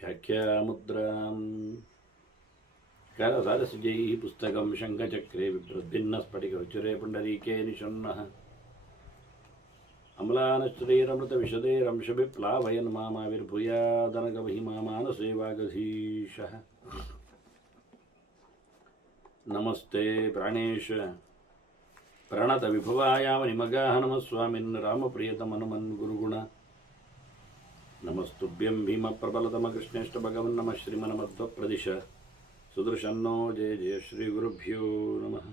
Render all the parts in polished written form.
व्याख्यामुद्रां करसारसिजैः पुस्तकं शङ्खचक्रे बिभ्रद्भिन्नस्फटिकरुचिरे पुण्डरीके निषण्णः अम्लानश्रीरमृतविशदेरंशभिप्लावयन् मामाविर्भूयादनगमहिमा मानसेवागधीशः नमस्ते प्राणेश प्रणतविभवायामनिमगाः नमः स्वामिन् रामप्रियतमनुमन् गुरुगुण नमस्तुभ्यं भीमप्रबलतमकृष्णेष्ट भगवन् नमः श्रीमन्मध्वप्रदिश सुदर्शन्नो जय जय श्रीगुरुभ्यो नमः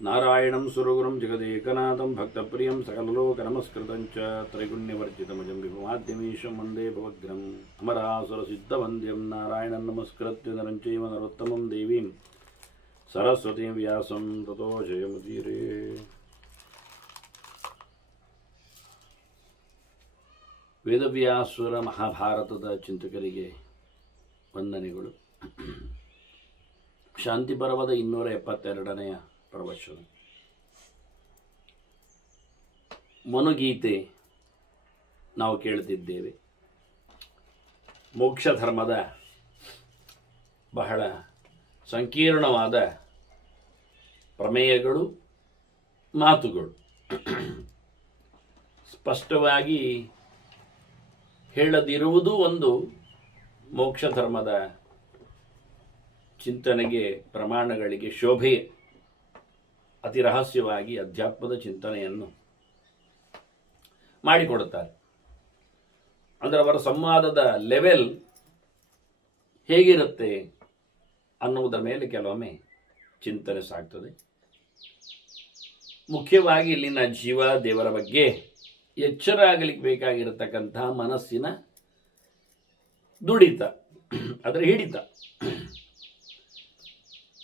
नारायणं सुरगुरुं जगदेकनाथं भक्तप्रियं सकललोकनमस्कृतं च त्रैगुण्यवर्जितमजं विभुमाद्यमीशं वन्दे भवग्रम् अमरासुरसिद्धवन्द्यं नारायणं नमस्कृत्य नरं चैव नरोत्तमं देवीं सरस्वतीं व्यासं ततो जयमुदीरे। ವೇದವ್ಯಾಸರ ಮಹಾಭಾರತದ ಚಿಂತಕರಿಗೆ ವಂದನೆಗಳು. ಶಾಂತಿ ಪರ್ವದ 272ನೇ ಪ್ರವಚನ. ಮನುಗೀತೆ ನಾವು ಕೇಳುತ್ತಿದ್ದೇವೆ. ಮೋಕ್ಷ ಧರ್ಮದ ಬಹಳ ಸಂಕೀರ್ಣವಾದ ಪ್ರಮೇಯಗಳು, ಮಾತುಗಳು ಸ್ಪಷ್ಟವಾಗಿ ಹೇಳದಿರುವುದು ಒಂದು ಮೋಕ್ಷ ಧರ್ಮದ ಚಿಂತನೆಗೆ, ಪ್ರಮಾಣಗಳಿಗೆ ಶೋಭೆ. ಅತಿ ರಹಸ್ಯವಾಗಿ ಅಧ್ಯಾತ್ಮದ ಚಿಂತನೆಯನ್ನು ಮಾಡಿಕೊಡುತ್ತಾರೆ. ಅಂದರೆ ಅವರ ಸಂವಾದದ ಲೆವೆಲ್ ಹೇಗಿರುತ್ತೆ ಅನ್ನುವುದರ ಮೇಲೆ ಕೆಲವೊಮ್ಮೆ ಚಿಂತನೆ ಸಾಗ್ತದೆ. ಮುಖ್ಯವಾಗಿ ಇಲ್ಲಿನ ಜೀವ ದೇವರ ಬಗ್ಗೆ ಎಚ್ಚರ ಆಗಲಿಕ್ಕೆ ಬೇಕಾಗಿರತಕ್ಕಂತಹ ಮನಸ್ಸಿನ ದುಡಿತ, ಅದರ ಹಿಡಿತ,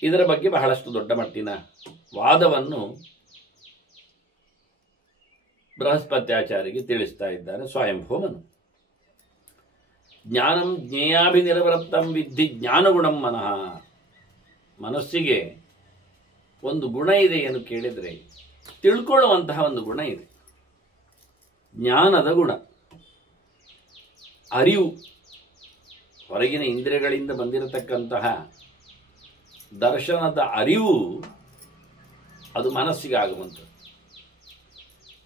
ಇದರ ಬಗ್ಗೆ ಬಹಳಷ್ಟು ದೊಡ್ಡ ಮಟ್ಟಿನ ವಾದವನ್ನು ಬೃಹಸ್ಪತ್ಯಾಚಾರ್ಯರಿಗೆ ತಿಳಿಸ್ತಾ ಇದ್ದಾರೆ ಸ್ವಯಂಭೂಮನು. ಜ್ಞಾನಂ ಜ್ಞೇಯಾಭಿನಿರ್ವೃತ್ತಂ ವಿದ್ಧಿ ಜ್ಞಾನಗುಣಂ ಮನಃ. ಮನಸ್ಸಿಗೆ ಒಂದು ಗುಣ ಇದೆ ಏನು ಕೇಳಿದರೆ, ತಿಳ್ಕೊಳ್ಳುವಂತಹ ಒಂದು ಗುಣ ಇದೆ. ಜ್ಞಾನದ ಗುಣ, ಅರಿವು, ಹೊರಗಿನ ಇಂದ್ರಿಯಗಳಿಂದ ಬಂದಿರತಕ್ಕಂತಹ ದರ್ಶನದ ಅರಿವು ಅದು ಮನಸ್ಸಿಗೆ ಆಗುವಂಥದ್ದು.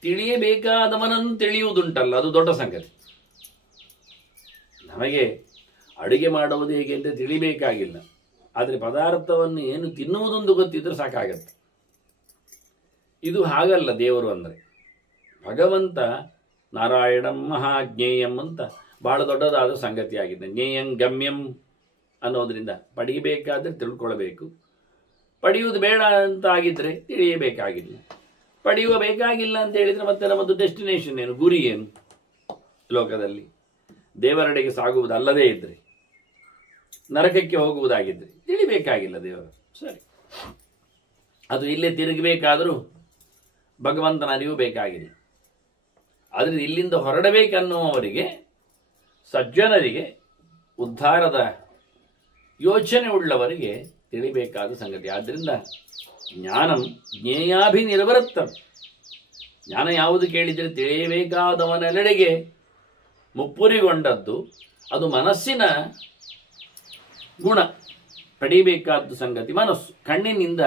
ತಿಳಿಯಬೇಕಾದವನನ್ನು ತಿಳಿಯುವುದುಂಟಲ್ಲ, ಅದು ದೊಡ್ಡ ಸಂಗತಿ. ನಮಗೆ ಅಡುಗೆ ಮಾಡುವುದು ಹೇಗೆ ಅಂತ ತಿಳಿಬೇಕಾಗಿಲ್ಲ, ಆದರೆ ಪದಾರ್ಥವನ್ನು ಏನು ತಿನ್ನುವುದೊಂದು ಗೊತ್ತಿದ್ರೆ ಸಾಕಾಗತ್ತೆ. ಇದು ಹಾಗಲ್ಲ ದೇವರು ಅಂದರೆ. ಭಗವಂತ ನಾರಾಯಣಂ ಮಹಾಜ್ಞೇಯಂ ಅಂತ ಬಹಳ ದೊಡ್ಡದಾದ ಸಂಗತಿಯಾಗಿದೆ. ಜ್ಞೇಯಂ ಗಮ್ಯಂ ಅನ್ನೋದ್ರಿಂದ ಪಡೆಯಬೇಕಾದ್ರೆ ತಿಳ್ಕೊಳ್ಬೇಕು, ಪಡೆಯುವುದು ಬೇಡ ಅಂತ ಆಗಿದ್ರೆ ತಿಳಿಯಬೇಕಾಗಿಲ್ಲ. ಪಡೆಯುವ ಬೇಕಾಗಿಲ್ಲ ಅಂತ ಹೇಳಿದರೆ ಮತ್ತೆ ನಮ್ಮದು ಡೆಸ್ಟಿನೇಷನ್ ಏನು, ಗುರಿ ಏನು ಲೋಕದಲ್ಲಿ? ದೇವರೆಡೆಗೆ ಸಾಗುವುದಲ್ಲದೇ ಇದ್ದರೆ, ನರಕಕ್ಕೆ ಹೋಗುವುದಾಗಿದ್ದರೆ ತಿಳಿಬೇಕಾಗಿಲ್ಲ ದೇವರು. ಸರಿ, ಅದು ಇಲ್ಲೇ ತಿರುಗಬೇಕಾದರೂ ಭಗವಂತನ ಅರಿವು ಬೇಕಾಗಿದೆ. ಆದರೆ ಇಲ್ಲಿಂದ ಹೊರಡಬೇಕನ್ನುವವರಿಗೆ, ಸಜ್ಜನರಿಗೆ, ಉದ್ಧಾರದ ಯೋಚನೆ ಉಳ್ಳವರಿಗೆ ತಿಳಿಬೇಕಾದ ಸಂಗತಿ. ಆದ್ದರಿಂದ ಜ್ಞಾನಂ ಜ್ಞೇಯಾಭಿನಿರ್ವೃತ್ತಂ. ಜ್ಞಾನ ಯಾವುದು ಕೇಳಿದರೆ ತಿಳಿಯಬೇಕಾದವನೆಲ್ಲೆಡೆಗೆ ಮುಪ್ಪುರಿಗೊಂಡದ್ದು. ಅದು ಮನಸ್ಸಿನ ಗುಣ, ಪಡೆಯಬೇಕಾದ ಸಂಗತಿ ಮನಸ್ಸು. ಕಣ್ಣಿನಿಂದ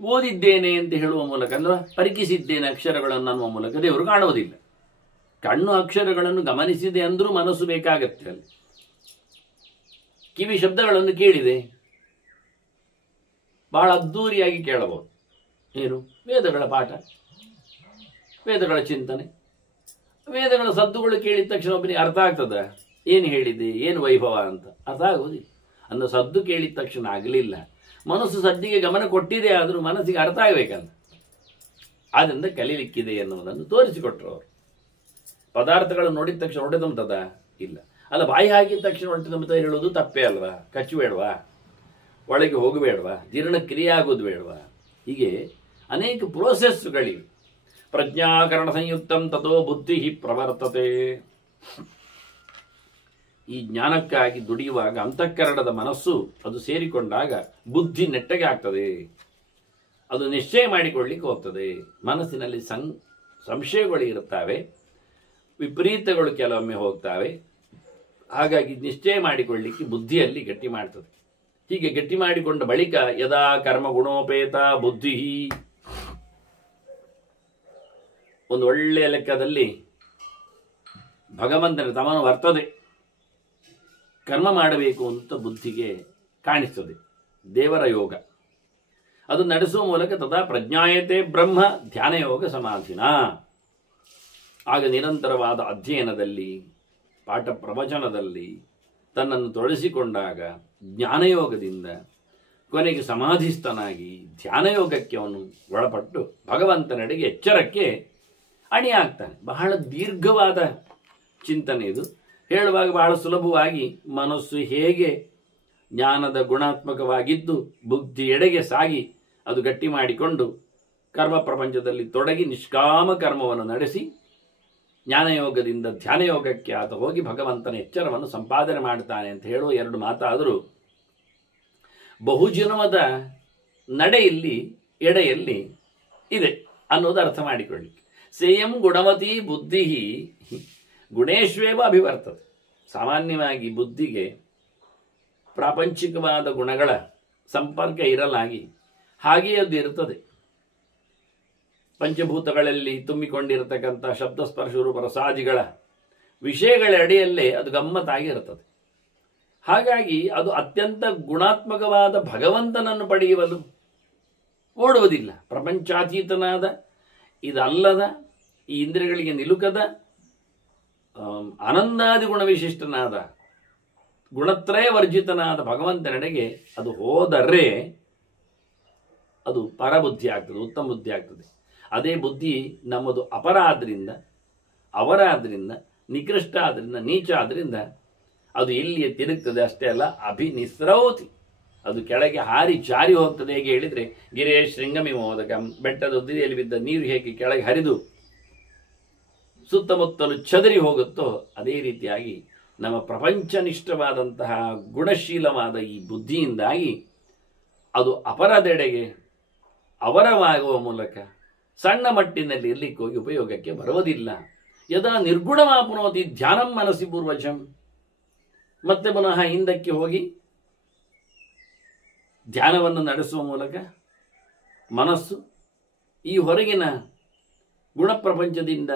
ಓದಿದ್ದೇನೆ ಅಂತ ಹೇಳುವ ಮೂಲಕ, ಅಂದರೆ ಪರಿಕಿಸಿದ್ದೇನೆ ಅಕ್ಷರಗಳನ್ನು ಅನ್ನುವ ಮೂಲಕ ದೇವರು ಕಾಣುವುದಿಲ್ಲ. ಕಣ್ಣು ಅಕ್ಷರಗಳನ್ನು ಗಮನಿಸಿದೆ ಅಂದರೂ ಮನಸ್ಸು ಬೇಕಾಗತ್ತೆ. ಅಲ್ಲಿ ಕಿವಿ ಶಬ್ದಗಳನ್ನು ಕೇಳಿದೆ, ಬಹಳ ಅದ್ದೂರಿಯಾಗಿ ಕೇಳಬಹುದು. ಏನು? ವೇದಗಳ ಪಾಠ, ವೇದಗಳ ಚಿಂತನೆ, ವೇದಗಳ ಸದ್ದುಗಳು ಕೇಳಿದ ತಕ್ಷಣ ಒಬ್ಬನಿಗೆ ಅರ್ಥ ಆಗ್ತದ ಏನು ಹೇಳಿದೆ, ಏನು ವೈಭವ ಅಂತ? ಅರ್ಥ ಆಗುವುದಿಲ್ಲ. ಅಂದ್ರೆ ಸದ್ದು ಕೇಳಿದ ತಕ್ಷಣ ಆಗಲಿಲ್ಲ, ಮನಸ್ಸು ಸದ್ದಿಗೆ ಗಮನ ಕೊಟ್ಟಿದೆ, ಆದರೂ ಮನಸ್ಸಿಗೆ ಅರ್ಥ ಆಗಬೇಕಲ್ಲ. ಆದ್ದರಿಂದ ಕಲೀಲಿಕ್ಕಿದೆ ಎನ್ನುವುದನ್ನು ತೋರಿಸಿಕೊಟ್ರು ಅವರು. ಪದಾರ್ಥಗಳನ್ನು ನೋಡಿದ ತಕ್ಷಣ ಹೊಟ್ಟೆ ತುಂಬುತ್ತದ? ಇಲ್ಲ. ಅಲ್ಲ, ಬಾಯಿ ಹಾಕಿದ ತಕ್ಷಣ ಹೊಟ್ಟೆ ತುಂಬುತ್ತದೆ ಹೇಳೋದು ತಪ್ಪೇ ಅಲ್ವಾ? ಕಚ್ಚಬೇಡವಾ? ಒಳಗೆ ಹೋಗಬೇಡವಾ? ಜೀರ್ಣಕ್ರಿಯೆ ಆಗೋದು ಬೇಡವಾ? ಹೀಗೆ ಅನೇಕ ಪ್ರೋಸೆಸ್ಗಳಿವೆ. ಪ್ರಜ್ಞಾಕರಣ ಸಂಯುಕ್ತಂ ತಥೋ ಬುದ್ಧಿ ಪ್ರವರ್ತತೆ. ಈ ಜ್ಞಾನಕ್ಕಾಗಿ ದುಡಿಯುವಾಗ ಅಂತಃಕರಣದ ಮನಸ್ಸು ಅದು ಸೇರಿಕೊಂಡಾಗ ಬುದ್ಧಿ ನೆಟ್ಟಗೆ ಆಗ್ತದೆ. ಅದು ನಿಶ್ಚಯ ಮಾಡಿಕೊಳ್ಳಿಕ್ಕೆ ಹೋಗ್ತದೆ. ಮನಸ್ಸಿನಲ್ಲಿ ಸಂಶಯಗಳು ಇರುತ್ತವೆ. ವಿಪರೀತಗಳು ಕೆಲವೊಮ್ಮೆ ಹೋಗ್ತಾವೆ. ಹಾಗಾಗಿ ನಿಶ್ಚಯ ಮಾಡಿಕೊಳ್ಳಿಕ್ಕೆ ಬುದ್ಧಿಯಲ್ಲಿ ಗಟ್ಟಿ ಮಾಡ್ತದೆ. ಹೀಗೆ ಗಟ್ಟಿ ಮಾಡಿಕೊಂಡ ಬಳಿಕ ಯದಾ ಕರ್ಮ ಗುಣೋಪೇತ ಬುದ್ಧಿ, ಒಂದು ಒಳ್ಳೆಯ ಲೆಕ್ಕದಲ್ಲಿ ಭಗವಂತನ ತಮನು ಬರ್ತದೆ, ಕರ್ಮ ಮಾಡಬೇಕು ಅಂತ ಬುದ್ಧಿಗೆ ಕಾಣಿಸ್ತದೆ. ದೇವರ ಯೋಗ ಅದು ನಡೆಸುವ ಮೂಲಕ ತದಾ ಪ್ರಜ್ಞಾಯತೆ ಬ್ರಹ್ಮ ಧ್ಯಾನ ಯೋಗ ಸಮಾಧಿನ. ಆಗ ನಿರಂತರವಾದ ಅಧ್ಯಯನದಲ್ಲಿ, ಪಾಠ ಪ್ರವಚನದಲ್ಲಿ ತನ್ನನ್ನು ತೊಡಗಿಸಿಕೊಂಡಾಗ ಜ್ಞಾನಯೋಗದಿಂದ ಕೊನೆಗೆ ಸಮಾಧಿಸ್ಥನಾಗಿ ಧ್ಯಾನಯೋಗಕ್ಕೆ ಅವನು ಒಳಪಟ್ಟು ಭಗವಂತನೆಡೆಗೆ ಎಚ್ಚರಕ್ಕೆ ಅಣಿಯಾಗ್ತಾನೆ. ಬಹಳ ದೀರ್ಘವಾದ ಚಿಂತನೆ ಇದು. ಹೇಳುವಾಗ ಬಹಳ ಸುಲಭವಾಗಿ ಮನಸ್ಸು ಹೇಗೆ ಜ್ಞಾನದ ಗುಣಾತ್ಮಕವಾಗಿದ್ದು ಬುದ್ಧಿ ಎಡೆಗೆ ಸಾಗಿ ಅದು ಗಟ್ಟಿ ಮಾಡಿಕೊಂಡು ಕರ್ಮ ಪ್ರಪಂಚದಲ್ಲಿ ತೊಡಗಿ ನಿಷ್ಕಾಮ ಕರ್ಮವನ್ನು ನಡೆಸಿ ಜ್ಞಾನಯೋಗದಿಂದ ಧ್ಯಾನಯೋಗಕ್ಕೆ ಆತ ಹೋಗಿ ಭಗವಂತನ ಎಚ್ಚರವನ್ನು ಸಂಪಾದನೆ ಮಾಡ್ತಾನೆ ಅಂತ ಹೇಳುವ ಎರಡು ಮಾತಾದರೂ ಬಹುಜನ್ಮದ ನಡೆಯಲ್ಲಿ ಎಡೆಯಲ್ಲಿ ಇದೆ ಅನ್ನೋದು ಅರ್ಥ ಮಾಡಿಕೊಳ್ಳಿ. ಸೇಯಂ ಗುಣವತಿ ಬುದ್ಧಿ ಗುಣೇಶ್ವೇವ ಅಭಿವರ್ತದೆ. ಸಾಮಾನ್ಯವಾಗಿ ಬುದ್ಧಿಗೆ ಪ್ರಾಪಂಚಿಕವಾದ ಗುಣಗಳ ಸಂಪರ್ಕ ಇರಲಾಗಿ ಹಾಗೆಯೇ ಅದು ಇರುತ್ತದೆ. ಪಂಚಭೂತಗಳಲ್ಲಿ ತುಂಬಿಕೊಂಡಿರತಕ್ಕಂಥ ಶಬ್ದ ಸ್ಪರ್ಶ ರೂಪ ರಸಾದಿಗಳ ವಿಷಯಗಳ ಅಡಿಯಲ್ಲೇ ಅದು ಗಮ್ಮತ್ತಾಗಿ ಇರುತ್ತದೆ. ಹಾಗಾಗಿ ಅದು ಅತ್ಯಂತ ಗುಣಾತ್ಮಕವಾದ ಭಗವಂತನನ್ನು ಪಡೆಯುವುದು ಓಡುವುದಿಲ್ಲ. ಪ್ರಪಂಚಾತೀತನಾದ, ಇದಲ್ಲದ, ಈ ಇಂದ್ರಿಯಗಳಿಗೆ ನಿಲುಕದ, ಆನಂದಾದಿ ಗುಣವಿಶಿಷ್ಟನಾದ, ಗುಣತ್ರಯ ವರ್ಜಿತನಾದ ಭಗವಂತನೆಡೆಗೆ ಅದು ಹೋದರೆ ಅದು ಪರಬುದ್ಧಿ ಆಗ್ತದೆ, ಉತ್ತಮ ಬುದ್ಧಿ ಆಗ್ತದೆ. ಅದೇ ಬುದ್ಧಿ ನಮ್ಮದು ಅಪರಾದ್ರಿಂದ, ಅವರಾದ್ರಿಂದ, ನಿಕೃಷ್ಟ ಆದ್ರಿಂದ, ನೀಚ ಆದ್ರಿಂದ ಅದು ಎಲ್ಲಿಯೇ ತಿರುಗ್ತದೆ. ಅಷ್ಟೇ ಅಲ್ಲ, ಅಭಿನಿಸ್ರೌತಿ, ಅದು ಕೆಳಗೆ ಹಾರಿ ಜಾರಿ ಹೋಗ್ತದೆ. ಹೇಗೆ ಹೇಳಿದರೆ ಗಿರಿಯ ಶೃಂಗಮಿ ಮೋದಕ, ಬೆಟ್ಟದ ಉದ್ದಿಯಲ್ಲಿ ಬಿದ್ದ ನೀರು ಹೇಗೆ ಕೆಳಗೆ ಹರಿದು ಸುತ್ತಮುತ್ತಲು ಚದರಿ ಹೋಗುತ್ತೋ ಅದೇ ರೀತಿಯಾಗಿ ನಮ್ಮ ಪ್ರಪಂಚನಿಷ್ಠವಾದಂತಹ ಗುಣಶೀಲವಾದ ಈ ಬುದ್ಧಿಯಿಂದಾಗಿ ಅದು ಅಪರದೆಡೆಗೆ ಅವರವಾಗುವ ಮೂಲಕ ಸಣ್ಣ ಮಟ್ಟಿನಲ್ಲಿ ಇರಲಿಕ್ಕೆ ಹೋಗಿ ಉಪಯೋಗಕ್ಕೆ ಬರುವುದಿಲ್ಲ. ಯದಾ ನಿರ್ಗುಣಮಾಪನೋತಿ ಧ್ಯಾನಂ ಮನಸ್ಸಿ ಪೂರ್ವಜಂ, ಮತ್ತೆ ಪುನಃ ಹಿಂದಕ್ಕೆ ಹೋಗಿ ಧ್ಯಾನವನ್ನು ನಡೆಸುವ ಮೂಲಕ ಮನಸ್ಸು ಈ ಹೊರಗಿನ ಗುಣಪ್ರಪಂಚದಿಂದ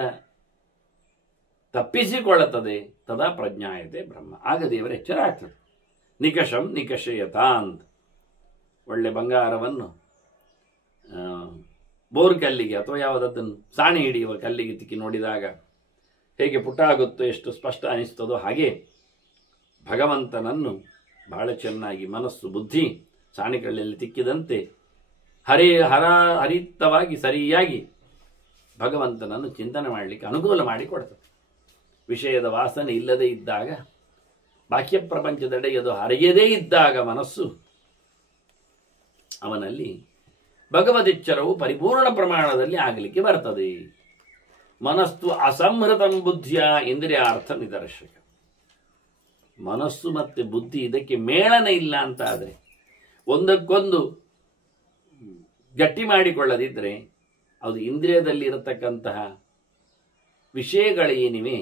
ತಪ್ಪಿಸಿಕೊಳ್ಳುತ್ತದೆ. ತದಾ ಪ್ರಜ್ಞಾಯತೆ ಬ್ರಹ್ಮ, ಆಗ ದೇವರ ಎಚ್ಚರ ಆಗ್ತದೆ. ನಿಕಷಂ ನಿಕಷಯತಾಂತ್, ಒಳ್ಳೆ ಬಂಗಾರವನ್ನು ಬೋರ್ ಕಲ್ಲಿಗೆ ಅಥವಾ ಯಾವುದನ್ನು ಸಾಣಿ ಹಿಡಿಯುವ ಕಲ್ಲಿಗೆ ತಿಕ್ಕಿ ನೋಡಿದಾಗ ಹೇಗೆ ಪುಟ ಆಗುತ್ತೋ, ಎಷ್ಟು ಸ್ಪಷ್ಟ ಅನಿಸ್ತದೋ, ಹಾಗೆ ಭಗವಂತನನ್ನು ಬಹಳ ಚೆನ್ನಾಗಿ ಮನಸ್ಸು ಬುದ್ಧಿ ಸಾಣಿಕಲ್ಲಲ್ಲಿ ತಿಕ್ಕಿದಂತೆ ಹರಿತವಾಗಿ ಸರಿಯಾಗಿ ಭಗವಂತನನ್ನು ಚಿಂತನೆ ಮಾಡಲಿಕ್ಕೆ ಅನುಕೂಲ ಮಾಡಿಕೊಡ್ತದೆ. ವಿಷಯದ ವಾಸನೆ ಇಲ್ಲದೇ ಇದ್ದಾಗ, ಬಾಹ್ಯ ಪ್ರಪಂಚದೆಡೆಗೆ ಅದು ಹರಿಯದೇ ಇದ್ದಾಗ ಮನಸ್ಸು ಅವನಲ್ಲಿ ಭಗವದೆಚ್ಚರವು ಪರಿಪೂರ್ಣ ಪ್ರಮಾಣದಲ್ಲಿ ಆಗಲಿಕ್ಕೆ ಬರ್ತದೆ. ಮನಸ್ಸು ಅಸಂಹೃತಂ ಬುದ್ಧಿಯ ಇಂದ್ರಿಯಾರ್ಥ ನಿದರ್ಶಕ. ಮನಸ್ಸು ಮತ್ತು ಬುದ್ಧಿ ಇದಕ್ಕೆ ಮೇಳನೆ ಇಲ್ಲ ಅಂತ ಆದರೆ, ಒಂದಕ್ಕೊಂದು ಗಟ್ಟಿ ಮಾಡಿಕೊಳ್ಳದಿದ್ದರೆ ಅದು ಇಂದ್ರಿಯದಲ್ಲಿ ಇರತಕ್ಕಂತಹ ವಿಷಯಗಳೇನಿವೆ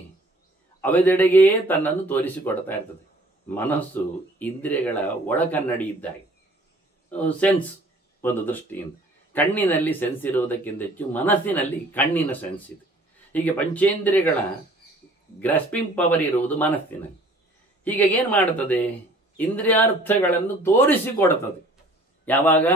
ಅವೆದೆಡೆಗೆ ತನ್ನನ್ನು ತೋರಿಸಿಕೊಡ್ತಾ ಇರ್ತದೆ. ಮನಸ್ಸು ಇಂದ್ರಿಯಗಳ ಒಳಕನ್ನಡಿ ಇದ್ದಾಗೆ, ಸೆನ್ಸ್ ಒಂದು ದೃಷ್ಟಿಯಿಂದ. ಕಣ್ಣಿನಲ್ಲಿ ಸೆನ್ಸ್ ಇರುವುದಕ್ಕಿಂತ ಹೆಚ್ಚು ಮನಸ್ಸಿನಲ್ಲಿ ಕಣ್ಣಿನ ಸೆನ್ಸ್ ಇದೆ. ಹೀಗೆ ಪಂಚೇಂದ್ರಿಯಗಳ ಗ್ರಾಸ್ಪಿಂಗ್ ಪವರ್ ಇರುವುದು ಮನಸ್ಸಿನಲ್ಲಿ. ಹೀಗಾಗಿ ಏನು ಮಾಡುತ್ತದೆ? ಇಂದ್ರಿಯಾರ್ಥಗಳನ್ನು ತೋರಿಸಿಕೊಡುತ್ತದೆ. ಯಾವಾಗ?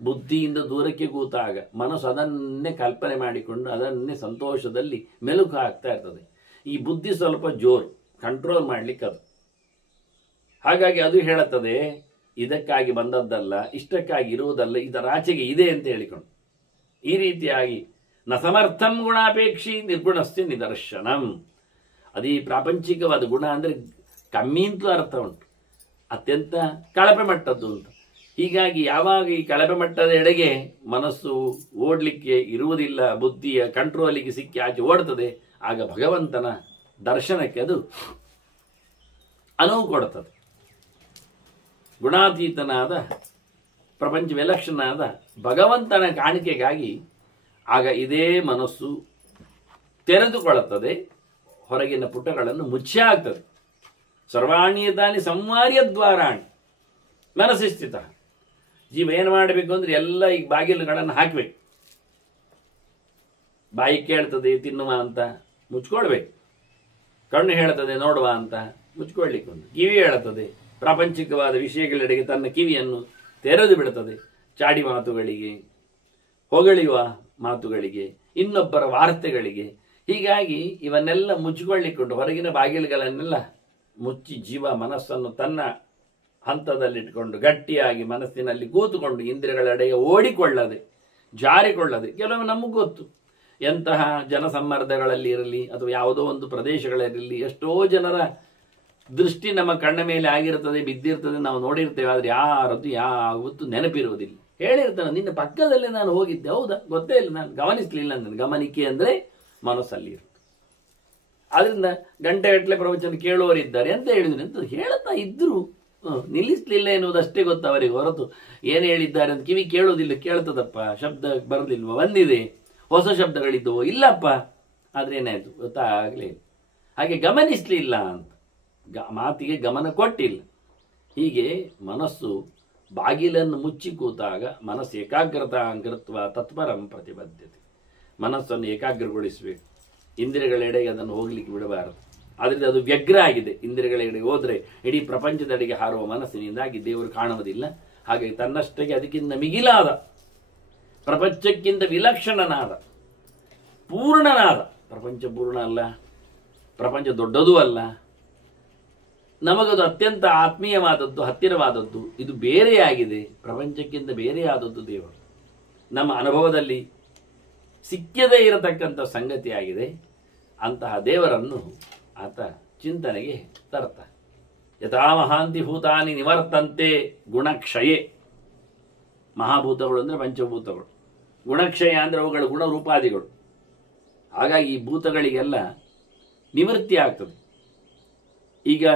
ಬುದ್ಧಿಯಿಂದ ದೂರಕ್ಕೆ ಕೂತಾಗ ಮನಸ್ಸು ಅದನ್ನೇ ಕಲ್ಪನೆ ಮಾಡಿಕೊಂಡು ಅದನ್ನೇ ಸಂತೋಷದಲ್ಲಿ ಮೆಲುಕು ಹಾಕ್ತಾ ಇರ್ತದೆ. ಈ ಬುದ್ಧಿ ಸ್ವಲ್ಪ ಜೋರು, ಕಂಟ್ರೋಲ್ ಮಾಡಲಿಕ್ಕೆ ಅದು. ಹಾಗಾಗಿ ಅದು ಹೇಳುತ್ತದೆ, ಇದಕ್ಕಾಗಿ ಬಂದದ್ದಲ್ಲ, ಇಷ್ಟಕ್ಕಾಗಿ ಇರುವುದಲ್ಲ, ಇದರಾಚೆಗೆ ಇದೆ ಅಂತ ಹೇಳಿಕೊಂಡು. ಈ ರೀತಿಯಾಗಿ ನ ಸಮರ್ಥಂ ಗುಣಾಪೇಕ್ಷಿ ನಿರ್ಗುಣಸ್ಯ ನಿದರ್ಶನಂ. ಅದೇ ಪ್ರಾಪಂಚಿಕವಾದ ಗುಣ ಅಂದರೆ ಕಮ್ಮಿ ಅಂತಲೂ ಅರ್ಥ ಉಂಟು, ಅತ್ಯಂತ ಕಳಪೆ ಮಟ್ಟದ್ದು ಅಂತ. ಹೀಗಾಗಿ ಯಾವಾಗ ಈ ಕಳಪೆ ಮಟ್ಟದ ಎಡೆಗೆ ಮನಸ್ಸು ಓಡಲಿಕ್ಕೆ ಇರುವುದಿಲ್ಲ, ಬುದ್ಧಿಯ ಕಂಟ್ರೋಲಿಗೆ ಸಿಕ್ಕಿ ಆಚೆ ಓಡ್ತದೆ, ಆಗ ಭಗವಂತನ ದರ್ಶನಕ್ಕೆ ಅದು ಅನುವು ಕೊಡುತ್ತದೆ. ಗುಣಾತೀತನಾದ ಪ್ರಪಂಚ ವಿಲಕ್ಷಣನಾದ ಭಗವಂತನ ಕಾಣಿಕೆಗಾಗಿ ಆಗ ಇದೇ ಮನಸ್ಸು ತೆರೆದುಕೊಳ್ಳುತ್ತದೆ. ಹೊರಗಿನ ಪುಟಗಳನ್ನು ಮುಚ್ಚಿ ಆಗ್ತದೆ. ಸರ್ವಾಣ್ಯತಾನಿ ಸಂವಾರ್ಯ ದ್ವಾರಾಣಿ ಮನಸ್ಸಿ ಸ್ಥಿತ. ಜೀವ ಏನು ಮಾಡಬೇಕು ಅಂದ್ರೆ ಎಲ್ಲ ಈಗ ಬಾಗಿಲುಗಳನ್ನು ಹಾಕಬೇಕು. ಬಾಯಿ ಕೇಳ್ತದೆ ತಿನ್ನುವ ಅಂತ ಮುಚ್ಕೊಳ್ಬೇಕು. ಕಣ್ಣು ಹೇಳ್ತದೆ ನೋಡುವ ಅಂತ ಮುಚ್ಕೊಳ್ಳಿಕ್ಕೊಂದು. ಕಿವಿ ಹೇಳುತ್ತದೆ ಪ್ರಾಪಂಚಿಕವಾದ ವಿಷಯಗಳೆಡೆಗೆ ತನ್ನ ಕಿವಿಯನ್ನು ತೆರೆದು ಬಿಡುತ್ತದೆ. ಚಾಡಿ ಮಾತುಗಳಿಗೆ, ಹೊಗಳೆಯುವ ಮಾತುಗಳಿಗೆ, ಇನ್ನೊಬ್ಬರ ವಾರ್ತೆಗಳಿಗೆ. ಹೀಗಾಗಿ ಇವನ್ನೆಲ್ಲ ಮುಚ್ಚಿಕೊಳ್ಳಿಕೊಂಡು ಹೊರಗಿನ ಬಾಗಿಲುಗಳನ್ನೆಲ್ಲ ಮುಚ್ಚಿ ಜೀವ ಮನಸ್ಸನ್ನು ತನ್ನ ಹಂತದಲ್ಲಿಟ್ಟುಕೊಂಡು ಗಟ್ಟಿಯಾಗಿ ಮನಸ್ಸಿನಲ್ಲಿ ಕೂತುಕೊಂಡು ಇಂದ್ರಿಯಗಳೆಡೆಗೆ ಓಡಿಕೊಳ್ಳದೆ ಜಾರಿಕೊಳ್ಳದೆ. ಕೆಲವೊಮ್ಮೆ ನಮಗೆ ಗೊತ್ತು, ಎಂತಹ ಜನಸಮ್ಮರ್ದಗಳಲ್ಲಿ ಇರಲಿ ಅಥವಾ ಯಾವುದೋ ಒಂದು ಪ್ರದೇಶಗಳಿರಲಿ, ಎಷ್ಟೋ ಜನರ ದೃಷ್ಟಿ ನಮ್ಮ ಕಣ್ಣ ಮೇಲೆ ಆಗಿರ್ತದೆ, ಬಿದ್ದಿರ್ತದೆ, ನಾವು ನೋಡಿರ್ತೇವೆ. ಆದರೆ ಯಾರದ್ದು ಯಾವತ್ತು ನೆನಪಿರುವುದಿಲ್ಲ. ಹೇಳಿರ್ತಾನೆ, ನಿನ್ನ ಪಕ್ಕದಲ್ಲೇ ನಾನು ಹೋಗಿದ್ದೆ, ಹೌದಾ ಗೊತ್ತೇ ಇಲ್ಲ, ನಾನು ಗಮನಿಸಲಿಲ್ಲ. ನನ್ನ ಗಮನಿಕೆ ಅಂದರೆ ಮನಸ್ಸಲ್ಲಿ ಇರುತ್ತೆ. ಆದ್ರಿಂದ ಗಂಟೆಗಟ್ಟಲೆ ಪ್ರವಚನ ಕೇಳುವವರಿದ್ದಾರೆ ಅಂತ ಹೇಳಿದ್ರು ಅಂತ ಹೇಳ್ತಾ ಇದ್ರು, ನಿಲ್ಲಿಸಲಿಲ್ಲ ಎನ್ನುವುದಷ್ಟೇ ಗೊತ್ತು ಅವರಿಗೆ, ಹೊರತು ಏನು ಹೇಳಿದ್ದಾರೆ ಅಂತ ಕಿವಿ ಕೇಳೋದಿಲ್ಲ. ಕೇಳ್ತದಪ್ಪ, ಶಬ್ದ ಬರಲಿಲ್ವ, ಬಂದಿದೆ, ಹೊಸ ಶಬ್ದಗಳಿದ್ದವೋ, ಇಲ್ಲಪ್ಪ. ಆದ್ರೆ ಏನಾಯ್ತು ಗೊತ್ತಾಗಲೇ. ಹಾಗೆ ಗಮನಿಸಲಿಲ್ಲ ಅಂತ, ಮಾತಿಗೆ ಗಮನ ಕೊಟ್ಟಿಲ್ಲ. ಹೀಗೆ ಮನಸ್ಸು ಬಾಗಿಲನ್ನು ಮುಚ್ಚಿ ಕೂತಾಗ ಮನಸ್ಸು ಏಕಾಗ್ರತಾಂಕೃತ್ವ ತತ್ಪರಂ ಪ್ರತಿಬದ್ಧತೆ. ಮನಸ್ಸನ್ನು ಏಕಾಗ್ರಗೊಳಿಸಬೇಕು, ಇಂದ್ರಿಯಗಳೆಡೆಗೆ ಅದನ್ನು ಹೋಗ್ಲಿಕ್ಕೆ ಬಿಡಬಾರದು. ಆದ್ರಿಂದ ಅದು ವ್ಯಗ್ರ ಆಗಿದೆ. ಇಂದ್ರಿಯಗಳೆಡೆಗೆ ಹೋದ್ರೆ ಇಡೀ ಪ್ರಪಂಚದೆಡೆಗೆ ಹಾರುವ ಮನಸ್ಸಿನಿಂದಾಗಿ ದೇವರು ಕಾಣುವುದಿಲ್ಲ. ಹಾಗಾಗಿ ತನ್ನಷ್ಟಕ್ಕೆ ಅದಕ್ಕಿಂತ ಮಿಗಿಲಾದ, ಪ್ರಪಂಚಕ್ಕಿಂತ ವಿಲಕ್ಷಣನಾದ, ಪೂರ್ಣನಾದ, ಪ್ರಪಂಚ ಪೂರ್ಣ ಅಲ್ಲ, ಪ್ರಪಂಚ ದೊಡ್ಡದೂ ಅಲ್ಲ, ನಮಗದು ಅತ್ಯಂತ ಆತ್ಮೀಯವಾದದ್ದು, ಹತ್ತಿರವಾದದ್ದು, ಇದು ಬೇರೆಯಾಗಿದೆ, ಪ್ರಪಂಚಕ್ಕಿಂತ ಬೇರೆಯಾದದ್ದು ದೇವರು. ನಮ್ಮ ಅನುಭವದಲ್ಲಿ ಸಿಕ್ಕದೇ ಇರತಕ್ಕಂಥ ಸಂಗತಿಯಾಗಿದೆ. ಅಂತಹ ದೇವರನ್ನು ಆತ ಚಿಂತನೆಗೆ ತರ್ತ. ಯಥಾ ಮಹಾಂತಿ ಭೂತಾನಿ ನಿವರ್ತಂತೆ ಗುಣಕ್ಷಯೇ. ಮಹಾಭೂತಗಳು ಅಂದರೆ ಪಂಚಭೂತಗಳು, ಗುಣಕ್ಷಯ ಅಂದರೆ ಅವುಗಳ ಗುಣರೂಪಾದಿಗಳು. ಹಾಗಾಗಿ ಈ ಭೂತಗಳಿಗೆಲ್ಲ ನಿವೃತ್ತಿ ಆಗ್ತದೆ. ಈಗ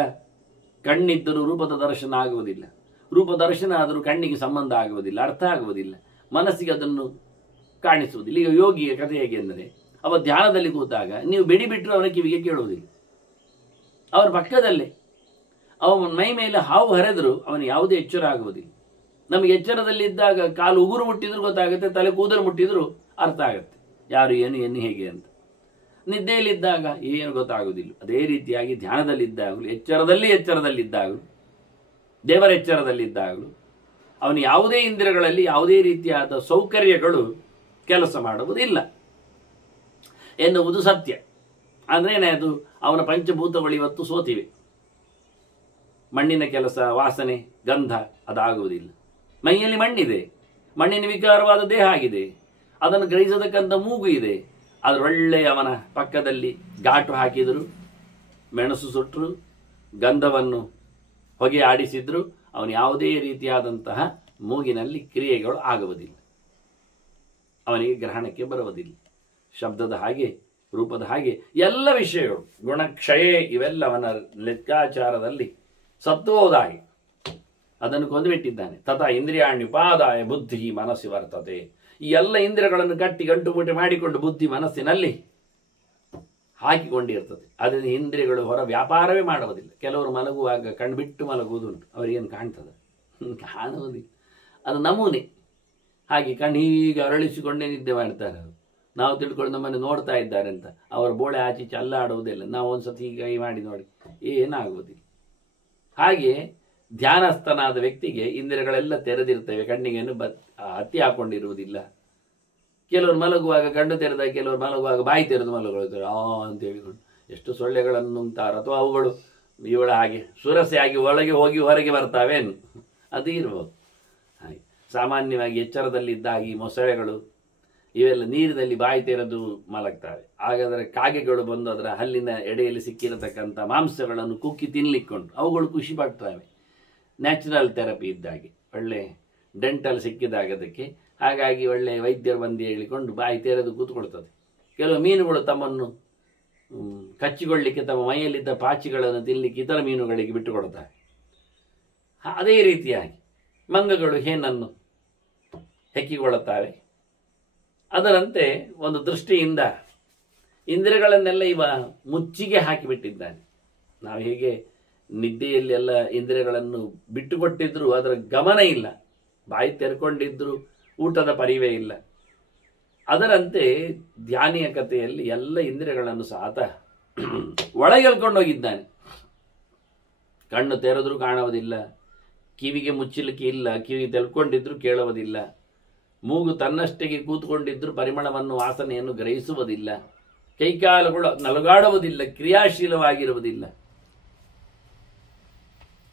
ಕಣ್ಣಿದ್ದರೂ ರೂಪದ ದರ್ಶನ ಆಗುವುದಿಲ್ಲ, ರೂಪದರ್ಶನ ಆದರೂ ಕಣ್ಣಿಗೆ ಸಂಬಂಧ ಆಗುವುದಿಲ್ಲ, ಅರ್ಥ ಆಗುವುದಿಲ್ಲ, ಮನಸ್ಸಿಗೆ ಅದನ್ನು ಕಾಣಿಸುವುದಿಲ್ಲ. ಈಗ ಯೋಗಿಯ ಕಥೆ ಹೇಗೆ ಅಂದರೆ, ಅವ ಧ್ಯಾನದಲ್ಲಿ ಕೂತಾಗ ನೀವು ಬೆಡಿ ಬಿಟ್ಟರು ಅವನ ಕಿವಿಗೆ ಕೇಳುವುದಿಲ್ಲ. ಅವನ ಪಕ್ಕದಲ್ಲೇ ಅವನ ಮೈ ಮೇಲೆ ಹಾವು ಹರಿದ್ರು ಅವನು ಯಾವುದೇ ಎಚ್ಚರ ಆಗುವುದಿಲ್ಲ. ನಮಗೆ ಎಚ್ಚರದಲ್ಲಿದ್ದಾಗ ಕಾಲು ಉಗುರು ಮುಟ್ಟಿದ್ರು ಗೊತ್ತಾಗುತ್ತೆ, ತಲೆ ಕೂದಲು ಮುಟ್ಟಿದ್ರು ಅರ್ಥ ಆಗುತ್ತೆ ಯಾರು ಏನು ಹೇಗೆ ಅಂತ. ನಿದ್ದೆಯಲ್ಲಿದ್ದಾಗ ಏನು ಗೊತ್ತಾಗುವುದಿಲ್ಲ. ಅದೇ ರೀತಿಯಾಗಿ ಧ್ಯಾನದಲ್ಲಿದ್ದಾಗಲೂ, ಎಚ್ಚರದಲ್ಲಿದ್ದಾಗಲೂ, ದೇವರ ಎಚ್ಚರದಲ್ಲಿದ್ದಾಗಲೂ ಅವನು ಯಾವುದೇ ಇಂದ್ರಿಯಗಳಲ್ಲಿ ಯಾವುದೇ ರೀತಿಯಾದ ಸೌಕರ್ಯಗಳು ಕೆಲಸ ಮಾಡುವುದಿಲ್ಲ ಎನ್ನುವುದು ಸತ್ಯ. ಅಂದ್ರೆ ಏನಾಯ್ತು, ಅವನ ಪಂಚಭೂತಗಳು ಇವತ್ತು ಸೋತಿವೆ. ಮಣ್ಣಿನ ಕೆಲಸ, ವಾಸನೆ, ಗಂಧ ಅದಾಗುವುದಿಲ್ಲ. ಮೈಯಲ್ಲಿ ಮಣ್ಣಿದೆ, ಮಣ್ಣಿನ ವಿಕಾರವಾದ ದೇಹ ಆಗಿದೆ, ಅದನ್ನು ಗ್ರಹಿಸತಕ್ಕಂಥ ಮೂಗು ಇದೆ. ಅದರೊಳ್ಳೆ ಅವನ ಪಕ್ಕದಲ್ಲಿ ಘಾಟು ಹಾಕಿದರು, ಮೆಣಸು ಸುಟ್ಟರು, ಗಂಧವನ್ನು ಹೊಗೆ ಆಡಿಸಿದ್ರು, ಅವನು ಯಾವುದೇ ರೀತಿಯಾದಂತಹ ಮೂಗಿನಲ್ಲಿ ಕ್ರಿಯೆಗಳು ಆಗುವುದಿಲ್ಲ, ಅವನಿಗೆ ಗ್ರಹಣಕ್ಕೆ ಬರುವುದಿಲ್ಲ. ಶಬ್ದದ ಹಾಗೆ, ರೂಪದ ಹಾಗೆ ಎಲ್ಲ ವಿಷಯಗಳು ಗುಣಕ್ಷಯ ಇವೆಲ್ಲ ಅವನ ಲೆಕ್ಕಾಚಾರದಲ್ಲಿ ಸತ್ತೋದಾಗಿ ಅದನ್ನು ಕೊಂದುಬಿಟ್ಟಿದ್ದಾನೆ. ತಥಾ ಇಂದ್ರಿಯಾಣ್ಯುಪಾದಾಯ ಬುದ್ಧಿ ಮನಸ್ಸು ವರ್ತತೆ. ಈ ಎಲ್ಲ ಇಂದ್ರಿಯಗಳನ್ನು ಕಟ್ಟಿ ಗಂಟುಮುಟ್ಟೆ ಮಾಡಿಕೊಂಡು ಬುದ್ಧಿ ಮನಸ್ಸಿನಲ್ಲಿ ಹಾಕಿಕೊಂಡಿರ್ತದೆ. ಅದರಿಂದ ಇಂದ್ರಿಯಗಳು ಹೊರ ವ್ಯಾಪಾರವೇ ಮಾಡುವುದಿಲ್ಲ. ಕೆಲವರು ಮಲಗುವಾಗ ಕಣ್ಬಿಟ್ಟು ಮಲಗುವುದುಂಟು, ಅವರಿಗೇನು ಕಾಣ್ತದೆ? ಕಾಣುವುದಿಲ್ಲ. ಅದು ನಮೂನೆ. ಹಾಗೆ ಕಣ್ಣೀಗ ಅರಳಿಸಿಕೊಂಡೇ ನಿದ್ದೆ ಮಾಡ್ತಾರೆ. ನಾವು ತಿಳ್ಕೊಂಡು ನಮ್ಮನ್ನು ನೋಡ್ತಾ ಇದ್ದಾರೆ ಅಂತ ಅವರ ಬೋಳೆ ಆಚೀಚೆ ಅಲ್ಲಾಡುವುದಿಲ್ಲ. ನಾವು ಒಂದ್ಸತಿ ಹೀಗೆ ಮಾಡಿ ನೋಡಿ, ಏನಾಗುವುದಿಲ್ಲ. ಹಾಗೆ ಧ್ಯಾನಸ್ಥನಾದ ವ್ಯಕ್ತಿಗೆ ಇಂದ್ರಿಯಗಳೆಲ್ಲ ತೆರೆದಿರ್ತವೆ, ಕಣ್ಣಿಗೇನು ಹತ್ತಿ ಹಾಕೊಂಡಿರುವುದಿಲ್ಲ. ಕೆಲವರು ಮಲಗುವಾಗ ಕಣ್ಣು ತೆರೆದ, ಕೆಲವರು ಮಲಗುವಾಗ ಬಾಯಿ ತೆರೆದು ಮಲಗುತ್ತಾರೆ ಅಂತ ಹೇಳಿಕೊಂಡು ಎಷ್ಟು ಸೊಳ್ಳೆಗಳನ್ನು ನುಂಗ್ತಾರೆ. ಅಥವಾ ಅವುಗಳು ಇವಳ ಹಾಗೆ ಸುರಸೆಯಾಗಿ ಒಳಗೆ ಹೋಗಿ ಹೊರಗೆ ಬರ್ತಾವೇನು, ಅದು ಇರ್ಬೋದು. ಹಾಗೆ ಸಾಮಾನ್ಯವಾಗಿ ಎಚ್ಚರದಲ್ಲಿದ್ದಾಗ ಈ ಮೊಸಳೆಗಳು ಇವೆಲ್ಲ ನೀರಿನಲ್ಲಿ ಬಾಯಿ ತೆರೆದು ಮಲಗ್ತವೆ. ಹಾಗಾದರೆ ಕಾಗೆಗಳು ಬಂದು ಅದರ ಹಲ್ಲಿನ ಎಡೆಯಲ್ಲಿ ಸಿಕ್ಕಿರತಕ್ಕಂಥ ಮಾಂಸಗಳನ್ನು ಕುಕ್ಕಿ ತಿನ್ಲಿಕ್ಕೊಂಡು ಅವುಗಳು ಖುಷಿ ಪಡ್ತವೆ. ನ್ಯಾಚುರಲ್ ಥೆರಪಿ ಇದ್ದಾಗೆ, ಒಳ್ಳೆ ಡೆಂಟಲ್ ಸಿಕ್ಕಿದಾಗ ಅದಕ್ಕೆ. ಹಾಗಾಗಿ ಒಳ್ಳೆ ವೈದ್ಯರು ಬಂದು ಹೇಳಿಕೊಂಡು ಬಾಯಿ ತೆರೆದು ಕೂತ್ಕೊಳ್ತದೆ. ಕೆಲವು ಮೀನುಗಳು ತಮ್ಮನ್ನು ಕಚ್ಚಿಕೊಳ್ಳಿಕ್ಕೆ ತಮ್ಮ ಮೈಯಲ್ಲಿದ್ದ ಪಾಚಿಗಳನ್ನು ತಿನ್ನಲಿಕ್ಕೆ ಇತರ ಮೀನುಗಳಿಗೆ ಬಿಟ್ಟುಕೊಡ್ತವೆ. ಅದೇ ರೀತಿಯಾಗಿ ಮಂಗಗಳು ಹೇನನ್ನು ಹೆಕ್ಕಿಕೊಳ್ಳುತ್ತವೆ. ಅದರಂತೆ ಒಂದು ದೃಷ್ಟಿಯಿಂದ ಇಂದ್ರಿಯಗಳನ್ನೆಲ್ಲ ಇವ ಮುಚ್ಚಿಗೆ ಹಾಕಿಬಿಟ್ಟಿದ್ದಾನೆ. ನಾವು ಹೇಗೆ ನಿದ್ದೆಯಲ್ಲಿ ಎಲ್ಲ ಇಂದ್ರಿಯಗಳನ್ನು ಬಿಟ್ಟುಕೊಟ್ಟಿದ್ರು ಅದರ ಗಮನ ಇಲ್ಲ, ಬಾಯಿ ತೆರ್ಕೊಂಡಿದ್ರು ಊಟದ ಪರಿವೇ ಇಲ್ಲ, ಅದರಂತೆ ಧ್ಯಾನಿಯ ಕಥೆಯಲ್ಲಿ ಎಲ್ಲ ಇಂದ್ರಿಯಗಳನ್ನು ಸಾತ ಒಳಗೆ ಎಳ್ಕೊಂಡೋಗಿದ್ದಾನೆ. ಕಣ್ಣು ತೆರೆದ್ರೂ ಕಾಣುವುದಿಲ್ಲ, ಕಿವಿಗೆ ಮುಚ್ಚಲಿಕ್ಕೆ ಇಲ್ಲ, ಕಿವಿಗೆ ತೆಲ್ಕೊಂಡಿದ್ರು ಕೇಳುವುದಿಲ್ಲ, ಮೂಗು ತನ್ನಷ್ಟಕ್ಕೆ ಕೂತ್ಕೊಂಡಿದ್ರು ಪರಿಮಳವನ್ನು ವಾಸನೆಯನ್ನು ಗ್ರಹಿಸುವುದಿಲ್ಲ, ಕೈಕಾಲುಗಳು ನಲುಗಾಡುವುದಿಲ್ಲ, ಕ್ರಿಯಾಶೀಲವಾಗಿರುವುದಿಲ್ಲ.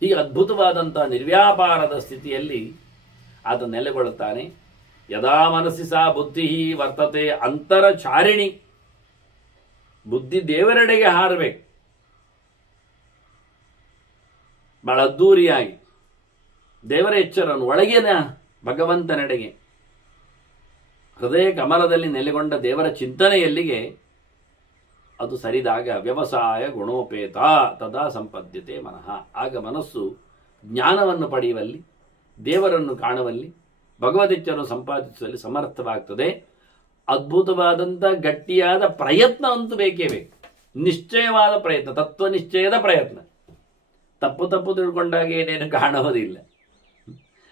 ಈ ಅದ್ಭುತವಾದಂತಹ ನಿರ್ವ್ಯಾಪಾರದ ಸ್ಥಿತಿಯಲ್ಲಿ ಆತ ನೆಲೆಗೊಳ್ಳುತ್ತಾನೆ. ಯದಾ ಮನಸ್ಸಿ ಸಾ ಬುದ್ಧಿ ವರ್ತತೆ ಅಂತರಚಾರಿಣಿ. ಬುದ್ಧಿ ದೇವರೆಡೆಗೆ ಹಾರಬೇಕು, ಬಹಳ ಅದ್ದೂರಿಯಾಗಿ ದೇವರ ಎಚ್ಚರವನ್ನು ಒಳಗಿನ ಭಗವಂತನೆಡೆಗೆ ಹೃದಯ ಕಮಲದಲ್ಲಿ ನೆಲೆಗೊಂಡ ದೇವರ ಚಿಂತನೆಯಲ್ಲಿಗೆ ಅದು ಸರಿದಾಗ ವ್ಯವಸಾಯ ಗುಣೋಪೇತ ತದಾ ಸಂಪದ್ಯತೆ ಮನಃ. ಆಗ ಮನಸ್ಸು ಜ್ಞಾನವನ್ನು ಪಡೆಯುವಲ್ಲಿ, ದೇವರನ್ನು ಕಾಣುವಲ್ಲಿ, ಭಗವದೆಚ್ಚರನ್ನು ಸಂಪಾದಿಸುವಲ್ಲಿ ಸಮರ್ಥವಾಗ್ತದೆ. ಅದ್ಭುತವಾದಂಥ ಗಟ್ಟಿಯಾದ ಪ್ರಯತ್ನ ಅಂತೂ ಬೇಕೇ ಬೇಕು, ನಿಶ್ಚಯವಾದ ಪ್ರಯತ್ನ, ತತ್ವನಿಶ್ಚಯದ ಪ್ರಯತ್ನ. ತಪ್ಪು ತಪ್ಪು ತಿಳ್ಕೊಂಡಾಗ ಏನೇನು ಕಾಣುವುದಿಲ್ಲ,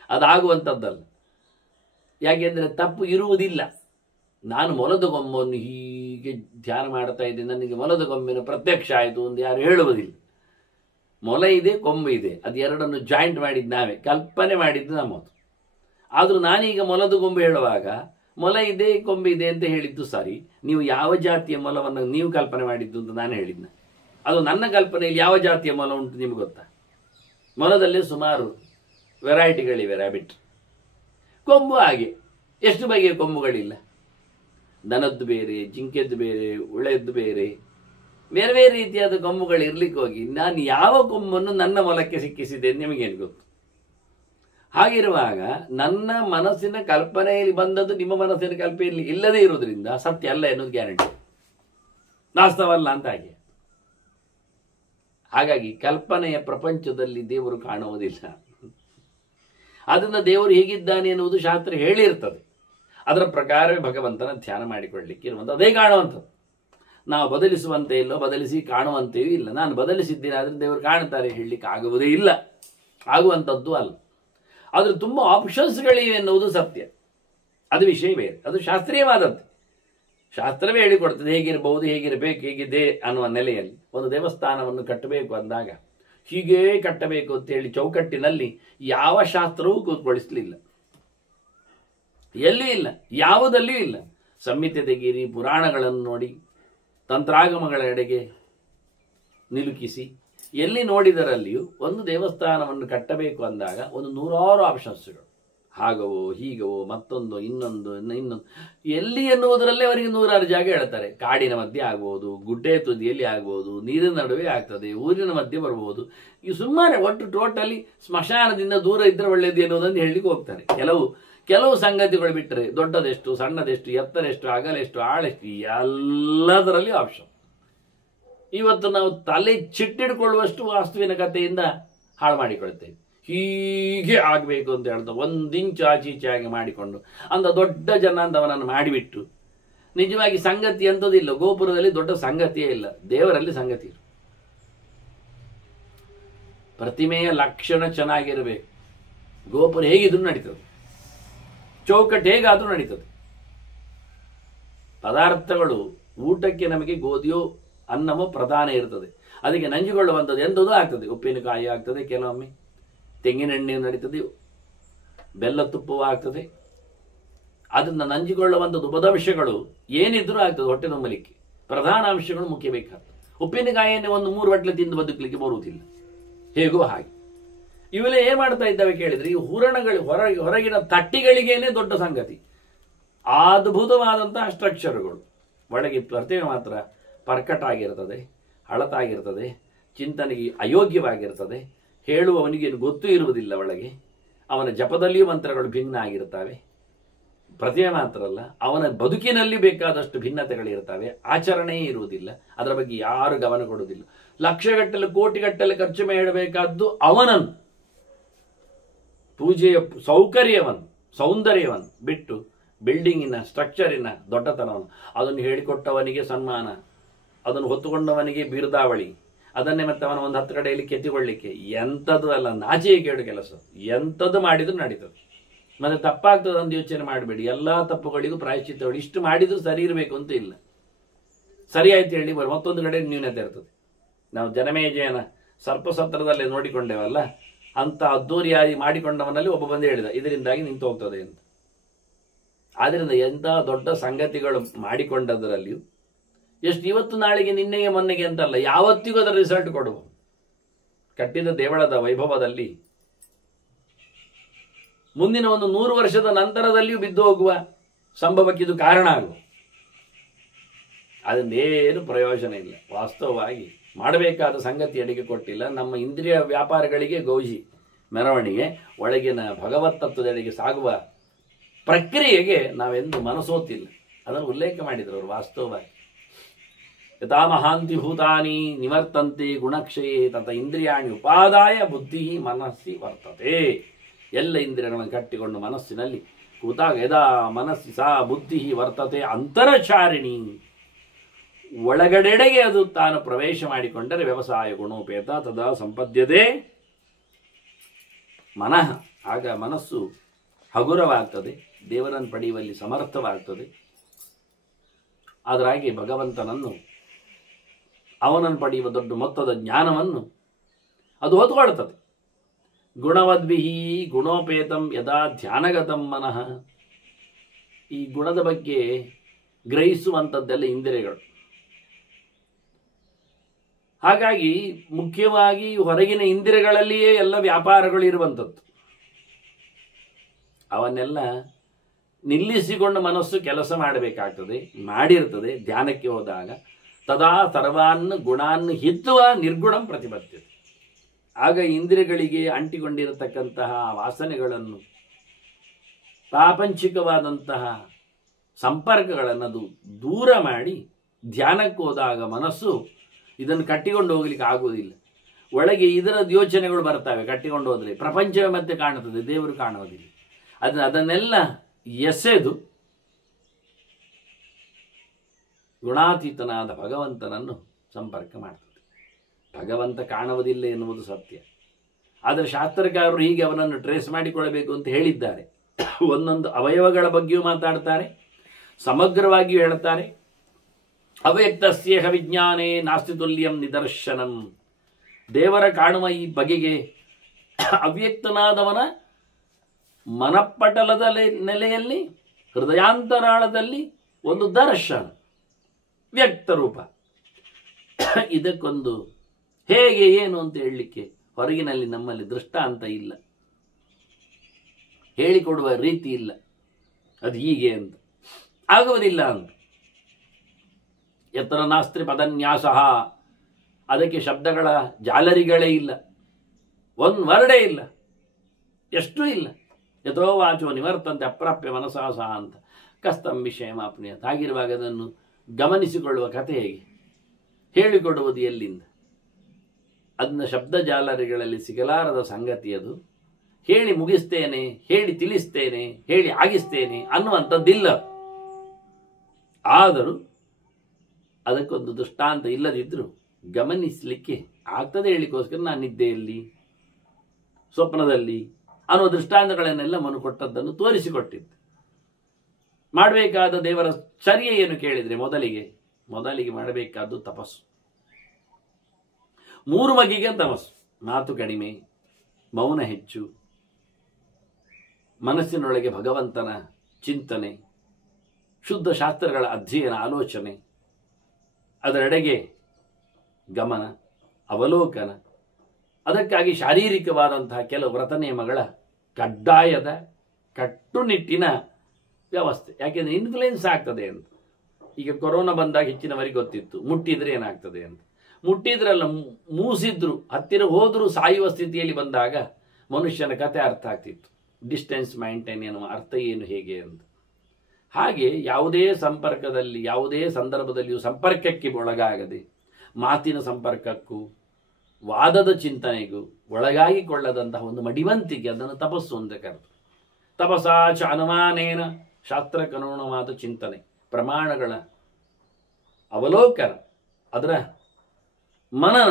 ಅದಾಗುವಂಥದ್ದಲ್ಲ. ಯಾಕೆಂದರೆ ತಪ್ಪು ಇರುವುದಿಲ್ಲ. ನಾನು ಮೊಲದ ಗೊಂಬನ್ನು ಹೀಗೆ ಧ್ಯಾನ ಮಾಡ್ತಾ ಇದ್ದೀನಿ, ನನಗೆ ಮೊಲದ ಗೊಂಬಿನ ಪ್ರತ್ಯಕ್ಷ ಆಯಿತು ಅಂತ ಯಾರು ಹೇಳುವುದಿಲ್ಲ. ಮೊಲ ಇದೆ, ಕೊಂಬು ಇದೆ, ಅದು ಎರಡನ್ನು ಜಾಯಿಂಟ್ ಮಾಡಿದ್ದು ನಾವೇ, ಕಲ್ಪನೆ ಮಾಡಿದ್ದು ನಮ್ಮದು. ಆದರೂ ನಾನೀಗ ಮೊಲದ ಗೊಂಬು ಹೇಳುವಾಗ ಮೊಲ ಇದೆ ಕೊಂಬು ಇದೆ ಅಂತ ಹೇಳಿದ್ದು ಸರಿ, ನೀವು ಯಾವ ಜಾತಿಯ ಮೊಲವನ್ನು ನೀವು ಕಲ್ಪನೆ ಮಾಡಿದ್ದು ಅಂತ ನಾನು ಹೇಳಿದ್ನ. ಅದು ನನ್ನ ಕಲ್ಪನೆಯಲ್ಲಿ ಯಾವ ಜಾತಿಯ ಮೊಲ ಉಂಟು ನಿಮ್ಗೆ ಗೊತ್ತಾ? ಮೊಲದಲ್ಲಿ ಸುಮಾರು ವೆರೈಟಿಗಳಿವೆ. ರ್ಯಾಬಿಟ್ ಕೊಂಬು ಹಾಗೆ ಎಷ್ಟು ಬಗೆಯ ಕೊಂಬುಗಳಿಲ್ಲ. ದನದ್ದು ಬೇರೆ, ಜಿಂಕೆದ್ದು ಬೇರೆ, ಉಳೆದ್ದು ಬೇರೆ, ಬೇರೆ ಬೇರೆ ರೀತಿಯಾದ ಕೊಂಬುಗಳು ಇರ್ಲಿಕ್ಕೆ ಹೋಗಿ ನಾನು ಯಾವ ಕೊಂಬನ್ನು ನನ್ನ ಮೊಲಕ್ಕೆ ಸಿಕ್ಕಿಸಿದೆ ನಿಮಗೇನು ಗೊತ್ತು? ಹಾಗಿರುವಾಗ ನನ್ನ ಮನಸ್ಸಿನ ಕಲ್ಪನೆಯಲ್ಲಿ ಬಂದದ್ದು ನಿಮ್ಮ ಮನಸ್ಸಿನ ಕಲ್ಪನೆಯಲ್ಲಿ ಇಲ್ಲದೇ ಇರುವುದರಿಂದ ಸತ್ಯ ಅಲ್ಲ ಎನ್ನುವುದು ಗ್ಯಾರಂಟಿ, ವಾಸ್ತವಲ್ಲ ಅಂತ. ಹಾಗಾಗಿ ಕಲ್ಪನೆಯ ಪ್ರಪಂಚದಲ್ಲಿ ದೇವರು ಕಾಣುವುದಿಲ್ಲ. ಆದ್ದರಿಂದ ದೇವರು ಹೇಗಿದ್ದಾನೆ ಎನ್ನುವುದು ಶಾಸ್ತ್ರ ಹೇಳಿರ್ತದೆ. ಅದರ ಪ್ರಕಾರವೇ ಭಗವಂತನ ಧ್ಯಾನ ಮಾಡಿಕೊಳ್ಳಲಿಕ್ಕೆ ಇರುವಂಥ ಅದೇ ಕಾಣುವಂಥದ್ದು. ನಾವು ಬದಲಿಸುವಂತೆ ಇಲ್ಲೋ, ಬದಲಿಸಿ ಕಾಣುವಂತೆಯೂ ಇಲ್ಲ. ನಾನು ಬದಲಿಸಿದ್ದೇನೆ ಆದರೆ ದೇವರು ಕಾಣ್ತಾರೆ ಹೇಳಲಿಕ್ಕೆ ಆಗುವುದೇ ಇಲ್ಲ, ಆಗುವಂಥದ್ದು ಅಲ್ಲ. ಆದರೆ ತುಂಬ ಆಪ್ಷನ್ಸ್ಗಳಿವೆ ಎನ್ನುವುದು ಸತ್ಯ, ಅದು ವಿಷಯ ಬೇರೆ, ಅದು ಶಾಸ್ತ್ರೀಯವಾದದ್ದು. ಶಾಸ್ತ್ರವೇ ಹೇಳಿಕೊಡ್ತದೆ ಹೇಗಿರಬಹುದು, ಹೇಗಿರಬೇಕು, ಹೇಗಿದೆ ಅನ್ನುವ ನೆಲೆಯಲ್ಲಿ. ಒಂದು ದೇವಸ್ಥಾನವನ್ನು ಕಟ್ಟಬೇಕು ಅಂದಾಗ ಹೀಗೇ ಕಟ್ಟಬೇಕು ಅಂತೇಳಿ ಚೌಕಟ್ಟಿನಲ್ಲಿ ಯಾವ ಶಾಸ್ತ್ರವೂ ಕೂತ್ಕೊಳಿಸಲಿಲ್ಲ, ಎಲ್ಲಿ ಇಲ್ಲ, ಯಾವುದಲ್ಲಿಯೂ ಇಲ್ಲ. ಸಂಹಿತೆ ತೆಗೀರಿ, ಪುರಾಣಗಳನ್ನು ನೋಡಿ, ತಂತ್ರಾಗಮಗಳ ಎಡೆಗೆ ನಿಲುಕಿಸಿ, ಎಲ್ಲಿ ನೋಡಿದರಲ್ಲಿಯೂ ಒಂದು ದೇವಸ್ಥಾನವನ್ನು ಕಟ್ಟಬೇಕು ಅಂದಾಗ ಒಂದು ನೂರಾರು ಆಪ್ಷನ್ಸ್ಗಳು, ಹಾಗವೋ ಹೀಗವೋ, ಮತ್ತೊಂದು ಇನ್ನೊಂದು, ಎಲ್ಲಿ ಎನ್ನುವುದರಲ್ಲೇ ಅವರಿಗೆ ನೂರಾರು ಜಾಗ ಹೇಳ್ತಾರೆ. ಕಾಡಿನ ಮಧ್ಯೆ ಆಗ್ಬೋದು, ಗುಡ್ಡೆ ತುದಿಯಲ್ಲಿ ಆಗ್ಬೋದು, ನೀರಿನ ನಡುವೆ ಆಗ್ತದೆ, ಊರಿನ ಮಧ್ಯೆ ಬರ್ಬೋದು. ಈ ಸುಮ್ಮನೆ ಒಟ್ಟು ಟೋಟಲಿ ಸ್ಮಶಾನದಿಂದ ದೂರ ಇದ್ದರೆ ಒಳ್ಳೆಯದು ಎನ್ನುವುದನ್ನು ಹೇಳಲಿಕ್ಕೆ ಹೋಗ್ತಾರೆ. ಕೆಲವು ಸಂಗತಿಗಳು ಬಿಟ್ಟರೆ ದೊಡ್ಡದೆಷ್ಟು, ಸಣ್ಣದೆಷ್ಟು, ಎತ್ತರೆಷ್ಟು, ಅಗಲೆಷ್ಟು, ಆಳೆಷ್ಟು, ಎಲ್ಲದರಲ್ಲಿ ಆಪ್ಷನ್. ಇವತ್ತು ನಾವು ತಲೆ ಚಿಟ್ಟಿಡ್ಕೊಳ್ಳುವಷ್ಟು ವಾಸ್ತುವಿನ ಕಥೆಯಿಂದ ಹಾಳು ಮಾಡಿಕೊಳ್ತೇವೆ. ಹೀಗೆ ಆಗಬೇಕು ಅಂತ ಹೇಳ್ತಾ 1 ಇಂಚು ಆಚೀಚೆ ಆಗಿ ಮಾಡಿಕೊಂಡು ಅಂದ ದೊಡ್ಡ ಜನ ಅಂತವನನ್ನು ಮಾಡಿಬಿಟ್ಟು, ನಿಜವಾಗಿ ಸಂಗತಿ ಎಂಥದಿಲ್ಲ. ಗೋಪುರದಲ್ಲಿ ದೊಡ್ಡ ಸಂಗತಿಯೇ ಇಲ್ಲ, ದೇವರಲ್ಲಿ ಸಂಗತಿ ಇರು. ಪ್ರತಿಮೆಯ ಲಕ್ಷಣ ಚೆನ್ನಾಗಿರಬೇಕು. ಗೋಪುರ ಹೇಗಿದ್ರು ನಡೀತದೆ, ಚೌಕಟ್ಟು ಹೇಗಾದ್ರೂ ನಡೀತದೆ. ಪದಾರ್ಥಗಳು ಊಟಕ್ಕೆ ನಮಗೆ ಗೋಧಿಯೋ ಅನ್ನವೋ ಪ್ರಧಾನ ಇರ್ತದೆ. ಅದಕ್ಕೆ ನಂಜಿಕೊಳ್ಳುವಂಥದ್ದು ಎಂಥದೂ ಆಗ್ತದೆ. ಉಪ್ಪಿನಕಾಯಿ ಆಗ್ತದೆ, ಕೆಲವೊಮ್ಮೆ ತೆಂಗಿನ ಎಣ್ಣೆ ನಡೀತದೆ, ಬೆಲ್ಲ ತುಪ್ಪವೂ ಆಗ್ತದೆ. ಅದನ್ನು ನಂಜಿಕೊಳ್ಳುವಂಥದ್ದು ಪದಾಂಶಗಳು ಏನಿದ್ರೂ ಆಗ್ತದೆ ಹೊಟ್ಟೆ ತುಂಬಲಿಕ್ಕೆ. ಪ್ರಧಾನ ಅಂಶಗಳು ಮುಖ್ಯ ಬೇಕಾಗ್ತದೆ. ಉಪ್ಪಿನಕಾಯಿಯನ್ನೇ 1-3 ಬಟ್ಲೆ ತಿಂದು ಬದುಕಲಿಕ್ಕೆ ಬರುವುದಿಲ್ಲ, ಹೇಗೋ ಹಾಗೆ. ಇವೆಲ್ಲ ಏನ್ ಮಾಡ್ತಾ ಇದ್ದಾವೆ ಕೇಳಿದ್ರೆ, ಈ ಹೂರಣಗಳು ಹೊರಗಿನ ತಟ್ಟಿಗಳಿಗೇನೆ ದೊಡ್ಡ ಸಂಗತಿ. ಅದ್ಭುತವಾದಂತಹ ಸ್ಟ್ರಕ್ಚರ್ಗಳು, ಒಳಗೆ ಪ್ರತಿಮೆ ಮಾತ್ರ ಪರ್ಕಟಾಗಿರ್ತದೆ, ಹಳತಾಗಿರ್ತದೆ, ಚಿಂತನೆಗೆ ಅಯೋಗ್ಯವಾಗಿರ್ತದೆ, ಹೇಳುವವನಿಗೇನು ಗೊತ್ತೂ ಇರುವುದಿಲ್ಲ. ಒಳಗೆ ಅವನ ಜಪದಲ್ಲಿಯೂ ಮಂತ್ರಗಳು ಭಿನ್ನ ಆಗಿರ್ತವೆ. ಪ್ರತಿಮೆ ಮಾತ್ರ ಅಲ್ಲ, ಅವನ ಬದುಕಿನಲ್ಲಿ ಬೇಕಾದಷ್ಟು ಭಿನ್ನತೆಗಳಿರ್ತವೆ. ಆಚರಣೆಯೇ ಇರುವುದಿಲ್ಲ, ಅದರ ಬಗ್ಗೆ ಯಾರು ಗಮನ ಕೊಡುವುದಿಲ್ಲ. ಲಕ್ಷಗಟ್ಟಲೆ ಕೋಟಿಗಟ್ಟಲೆ ಖರ್ಚು ಮಾಡಬೇಕಾದ್ದು ಅವನನ್ನು, ಪೂಜೆಯ ಸೌಂದರ್ಯವನ್ನು ಬಿಟ್ಟು ಬಿಲ್ಡಿಂಗಿನ ಸ್ಟ್ರಕ್ಚರಿನ ದೊಡ್ಡತನವನ್ನು ಅದನ್ನು ಹೇಳಿಕೊಟ್ಟವನಿಗೆ ಸನ್ಮಾನ, ಅದನ್ನು ಹೊತ್ತುಕೊಂಡವನಿಗೆ ಬಿರುದಾವಳಿ, ಅದನ್ನೇ ಮತ್ತೆ ಅವನ ಒಂದು 10 ಕಡೆಯಲ್ಲಿ ಕೆತ್ತಿಕೊಳ್ಳಿಕ್ಕೆ. ಎಂಥದ್ದು ಅಲ್ಲ, ನಾಚಿಕೆ ಕೇಡು ಕೆಲಸ. ಎಂಥದ್ದು ಮಾಡಿದ್ರು ನಡೀತದೆ. ಮತ್ತೆ ತಪ್ಪಾಗ್ತದೆ ಅಂತ ಯೋಚನೆ ಮಾಡಬೇಡಿ. ಎಲ್ಲ ತಪ್ಪುಗಳಿಗೂ ಪ್ರಾಯಶ್ಚಿತ್ತಗಳು. ಇಷ್ಟು ಮಾಡಿದ್ರು ಸರಿ ಇರಬೇಕು ಅಂತ ಇಲ್ಲ. ಸರಿ ಆಯ್ತು ಹೇಳಿ ಮತ್ತೊಂದು ಕಡೆ ನ್ಯೂನತೆ ಇರ್ತದೆ. ನಾವು ಜನಮೇಜಯನ ಸರ್ಪಸತ್ರದಲ್ಲಿ ನೋಡಿಕೊಂಡೇವಲ್ಲ, ಅಂತ ಅದ್ದೂರಿಯಾಗಿ ಮಾಡಿಕೊಂಡವನಲ್ಲಿ ಒಬ್ಬ ಬಂದು ಹೇಳಿದ, ಇದರಿಂದಾಗಿ ನಿಂತು ಹೋಗ್ತದೆ ಅಂತ. ಆದ್ರಿಂದ ಎಂಥ ದೊಡ್ಡ ಸಂಗತಿಗಳು ಮಾಡಿಕೊಂಡದರಲ್ಲಿಯೂ ಎಷ್ಟು ಇವತ್ತು ನಾಳೆಗೆ ನಿನ್ನೆಗೆ ಮೊನ್ನೆಗೆ ಅಂತಲ್ಲ, ಯಾವತ್ತಿಗೂ ಅದರ ರಿಸಲ್ಟ್ ಕೊಡುವ. ಕಟ್ಟಿದ ದೇವಳದ ವೈಭವದಲ್ಲಿ ಮುಂದಿನ ಒಂದು 100 ವರ್ಷದ ನಂತರದಲ್ಲಿಯೂ ಬಿದ್ದು ಹೋಗುವ ಸಂಭವಕ್ಕೆ ಇದು ಕಾರಣ ಆಗುವ. ಅದನ್ನೇನು ಪ್ರಯೋಜನ ಇಲ್ಲ. ವಾಸ್ತವವಾಗಿ ಮಾಡಬೇಕಾದ ಸಂಗತಿ ಅಡಿಗೆ ಕೊಟ್ಟಿಲ್ಲ. ನಮ್ಮ ಇಂದ್ರಿಯ ವ್ಯಾಪಾರಗಳಿಗೆ ಗೌಜಿ ಮೆರವಣಿಗೆ, ಒಳಗಿನ ಭಗವತ್ ತತ್ವದೆಡೆಗೆ ಸಾಗುವ ಪ್ರಕ್ರಿಯೆಗೆ ನಾವೆಂದು ಮನಸೋತಿಲ್ಲ. ಅದನ್ನು ಉಲ್ಲೇಖ ಮಾಡಿದ್ರು ಅವರು. ವಾಸ್ತವವಾಗಿ ಯಥಾ ಮಹಾಂತಿ ಭೂತಾನಿ ನಿವರ್ತಂತೆ ಗುಣಕ್ಷಯೇ ತತ ಇಂದ್ರಿಯಾಣಿ ಉಪಾದಾಯ ಬುದ್ಧಿ ಮನಸ್ಸಿ ವರ್ತತೆ. ಎಲ್ಲ ಇಂದ್ರಿಯಗಳನ್ನು ಕಟ್ಟಿಕೊಂಡು ಮನಸ್ಸಿನಲ್ಲಿ ಕೂತಾಗ ಯದಾ ಮನಸ್ಸಿ ಸಾ ಬುದ್ಧಿ ವರ್ತತೆ ಅಂತರಚಾರಿಣಿ, ಒಳಗಡೆಡೆಗೆ ಅದು ತಾನು ಪ್ರವೇಶ ಮಾಡಿಕೊಂಡರೆ ವ್ಯವಸಾಯ ಗುಣೋಪೇತ ತದಾ ಸಂಪದ್ಯತೆ ಮನಃ. ಆಗ ಮನಸ್ಸು ಹಗುರವಾಗ್ತದೆ, ದೇವರನ್ನು ಪಡೆಯುವಲ್ಲಿ ಸಮರ್ಥವಾಗ್ತದೆ. ಅದರಾಗಿ ಭಗವಂತನನ್ನು, ಅವನನ್ನು ಪಡೆಯುವ ದೊಡ್ಡ ಮೊತ್ತದ ಜ್ಞಾನವನ್ನು ಅದು ಹೊತ್ಕೊಳ್ತದೆ. ಗುಣವದ್ಭಿಹಿ ಗುಣೋಪೇತಂ ಯದಾ ಧ್ಯಾನಗತಂ ಮನಃ. ಈ ಗುಣದ ಬಗ್ಗೆ ಗ್ರಹಿಸುವಂಥದ್ದೆಲ್ಲ ಇಂದ್ರಿಯಗಳು. ಹಾಗಾಗಿ ಮುಖ್ಯವಾಗಿ ಹೊರಗಿನ ಇಂದ್ರಿಯಗಳಲ್ಲಿಯೇ ಎಲ್ಲ ವ್ಯಾಪಾರಗಳು ಇರುವಂಥದ್ದು. ಅವನ್ನೆಲ್ಲ ನಿಲ್ಲಿಸಿಕೊಂಡು ಮನಸ್ಸು ಕೆಲಸ ಮಾಡಬೇಕಾಗ್ತದೆ, ಮಾಡಿರ್ತದೆ. ಧ್ಯಾನಕ್ಕೆ ಹೋದಾಗ ತದಾ ಸರ್ವಾನ್ ಗುಣಾನ್ ಹಿತ್ವ ನಿರ್ಗುಣಂ ಪ್ರತಿಪದ್ಯತೆ. ಆಗ ಇಂದ್ರಿಯಗಳಿಗೆ ಅಂಟಿಕೊಂಡಿರತಕ್ಕಂತಹ ವಾಸನೆಗಳನ್ನು, ಪ್ರಾಪಂಚಿಕವಾದಂತಹ ಸಂಪರ್ಕಗಳನ್ನು ದೂರ ಮಾಡಿ ಧ್ಯಾನಕ್ಕೆ ಹೋದಾಗ ಮನಸ್ಸು ಇದನ್ನು ಕಟ್ಟಿಕೊಂಡು ಹೋಗ್ಲಿಕ್ಕೆ ಆಗುವುದಿಲ್ಲ. ಒಳಗೆ ಇದರ ಯೋಚನೆಗಳು ಬರ್ತವೆ. ಕಟ್ಟಿಕೊಂಡು ಹೋದರೆ ಪ್ರಪಂಚವೇ ಮತ್ತೆ ಕಾಣುತ್ತದೆ, ದೇವರು ಕಾಣುವುದಿಲ್ಲ. ಅದನ್ನೆಲ್ಲ ಎಸೆದು ಗುಣಾತೀತನಾದ ಭಗವಂತನನ್ನು ಸಂಪರ್ಕ ಮಾಡ್ತದೆ. ಭಗವಂತ ಕಾಣುವುದಿಲ್ಲ ಎನ್ನುವುದು ಸತ್ಯ. ಆದರೆ ಶಾಸ್ತ್ರಕಾರರು ಹೀಗೆ ಅವನನ್ನು ಟ್ರೇಸ್ ಮಾಡಿಕೊಳ್ಳಬೇಕು ಅಂತ ಹೇಳಿದ್ದಾರೆ. ಒಂದೊಂದು ಅವಯವಗಳ ಬಗ್ಗೆಯೂ ಮಾತಾಡ್ತಾರೆ, ಸಮಗ್ರವಾಗಿಯೂ ಹೇಳ್ತಾರೆ. ಅವ್ಯಕ್ತಸ್ಯೇಹ ವಿಜ್ಞಾನೇ ನಾಸ್ತಿ ತುಲ್ಯಂ ನಿದರ್ಶನಂ. ದೇವರ ಕಾಣುವ ಈ ಬಗೆಗೆ ಅವ್ಯಕ್ತನಾದವನ ಮನಪಟಲದ ನೆಲೆಯಲ್ಲಿ, ಹೃದಯಾಂತರಾಳದಲ್ಲಿ ಒಂದು ದರ್ಶನ, ವ್ಯಕ್ತ ರೂಪ. ಇದಕ್ಕೊಂದು ಹೇಗೆ ಏನು ಅಂತ ಹೇಳಲಿಕ್ಕೆ ಹೊರಗಿನಲ್ಲಿ ನಮ್ಮಲ್ಲಿ ದೃಷ್ಟಾಂತ ಇಲ್ಲ, ಹೇಳಿಕೊಡುವ ರೀತಿ ಇಲ್ಲ. ಅದು ಹೀಗೆ ಅಂತ ಆಗುವುದಿಲ್ಲ ಅಂತ. ಯತ್ರ ನಾಸ್ತ್ರಿ ಪದನ್ಯಾಸ, ಅದಕ್ಕೆ ಶಬ್ದಗಳ ಜಾಲರಿಗಳೇ ಇಲ್ಲ, ಒಂದು ವರ್ಡೇ ಇಲ್ಲ, ಎಷ್ಟೂ ಇಲ್ಲ. ಯಥೋ ವಾಚೋ ನಿವರ್ತಂತೆ ಅಪ್ರಾಪ್ಯ ಮನಸಾಸ ಅಂತ ಕಸ್ತಂ ವಿಷಯ ಮಾಪ್ನಿಯ. ಹಾಗಿರುವಾಗ ಅದನ್ನು ಗಮನಿಸಿಕೊಳ್ಳುವ ಕಥೆ ಹೇಗೆ, ಹೇಳಿಕೊಡುವುದು ಎಲ್ಲಿಂದ? ಅದನ್ನ ಶಬ್ದ ಜಾಲರಿಗಳಲ್ಲಿ ಸಿಗಲಾರದ ಸಂಗತಿ ಅದು. ಹೇಳಿ ಮುಗಿಸ್ತೇನೆ, ಹೇಳಿ ತಿಳಿಸ್ತೇನೆ, ಹೇಳಿ ಆಗಿಸ್ತೇನೆ ಅನ್ನುವಂಥದ್ದಿಲ್ಲ. ಆದರೂ ಅದಕ್ಕೊಂದು ದೃಷ್ಟಾಂತ ಇಲ್ಲದಿದ್ದರೂ ಗಮನಿಸಲಿಕ್ಕೆ ಆಗ್ತದೆ. ಹೇಳಿಕೋಸ್ಕರ ನಾನು ನಿದ್ದೆಯಲ್ಲಿ, ಸ್ವಪ್ನದಲ್ಲಿ ಅನ್ನೋ ದೃಷ್ಟಾಂತಗಳನ್ನೆಲ್ಲ ಮನು ಕೊಟ್ಟದ್ದನ್ನು ತೋರಿಸಿಕೊಟ್ಟಿದ್ದೆ. ಮಾಡಬೇಕಾದ ದೇವರ ಚರ್ಯೆ ಏನು ಕೇಳಿದರೆ, ಮೊದಲಿಗೆ ಮಾಡಬೇಕಾದ್ದು ತಪಸ್ಸು. 3 ಬಗೆಗೆ ತಪಸ್ಸು. ಮಾತು ಕಡಿಮೆ, ಮೌನ ಹೆಚ್ಚು, ಮನಸ್ಸಿನೊಳಗೆ ಭಗವಂತನ ಚಿಂತನೆ, ಶುದ್ಧ ಶಾಸ್ತ್ರಗಳ ಅಧ್ಯಯನ, ಆಲೋಚನೆ, ಅದರೆಡೆಗೆ ಗಮನ, ಅವಲೋಕನ. ಅದಕ್ಕಾಗಿ ಶಾರೀರಿಕವಾದಂತಹ ಕೆಲವು ವ್ರತ ನಿಯಮಗಳ ಕಡ್ಡಾಯದ ಕಟ್ಟುನಿಟ್ಟಿನ ವ್ಯವಸ್ಥೆ. ಯಾಕೆಂದರೆ ಇನ್ಫ್ಲುಯೆನ್ಸ್ ಆಗ್ತದೆ ಅಂತ. ಈಗ ಕೊರೋನಾ ಬಂದಾಗ ಹೆಚ್ಚಿನವರಿಗೆ ಗೊತ್ತಿತ್ತು, ಮುಟ್ಟಿದ್ರೆ ಏನಾಗ್ತದೆ ಅಂತ. ಮುಟ್ಟಿದ್ರಲ್ಲ, ಮೂಸಿದ್ರು, ಹತ್ತಿರ ಹೋದರೂ ಸಾಯುವ ಸ್ಥಿತಿಯಲ್ಲಿ ಬಂದಾಗ ಮನುಷ್ಯನ ಕತೆ ಅರ್ಥ ಆಗ್ತಿತ್ತು. ಡಿಸ್ಟೆನ್ಸ್ ಮೈಂಟೈನ್ ಎನ್ನುವ ಅರ್ಥ ಏನು, ಹೇಗೆ ಅಂತ. ಹಾಗೆ ಯಾವುದೇ ಸಂಪರ್ಕದಲ್ಲಿ, ಯಾವುದೇ ಸಂದರ್ಭದಲ್ಲಿಯೂ ಸಂಪರ್ಕಕ್ಕೆ ಒಳಗಾಗದೆ, ಮಾತಿನ ಸಂಪರ್ಕಕ್ಕೂ ವಾದದ ಚಿಂತನೆಗೂ ಒಳಗಾಗಿಕೊಳ್ಳದಂತಹ ಒಂದು ಮಡಿವಂತಿಗೆ, ಅದನ್ನು ತಪಸ್ಸು ಅಂತ ಕರೆದು. ತಪಸಾಚ ಅನುಮಾನೇನ, ಶಾಸ್ತ್ರಕ್ಕನುಗುಣವಾದ ಚಿಂತನೆ, ಪ್ರಮಾಣಗಳ ಅವಲೋಕನ, ಅದರ ಮನನ,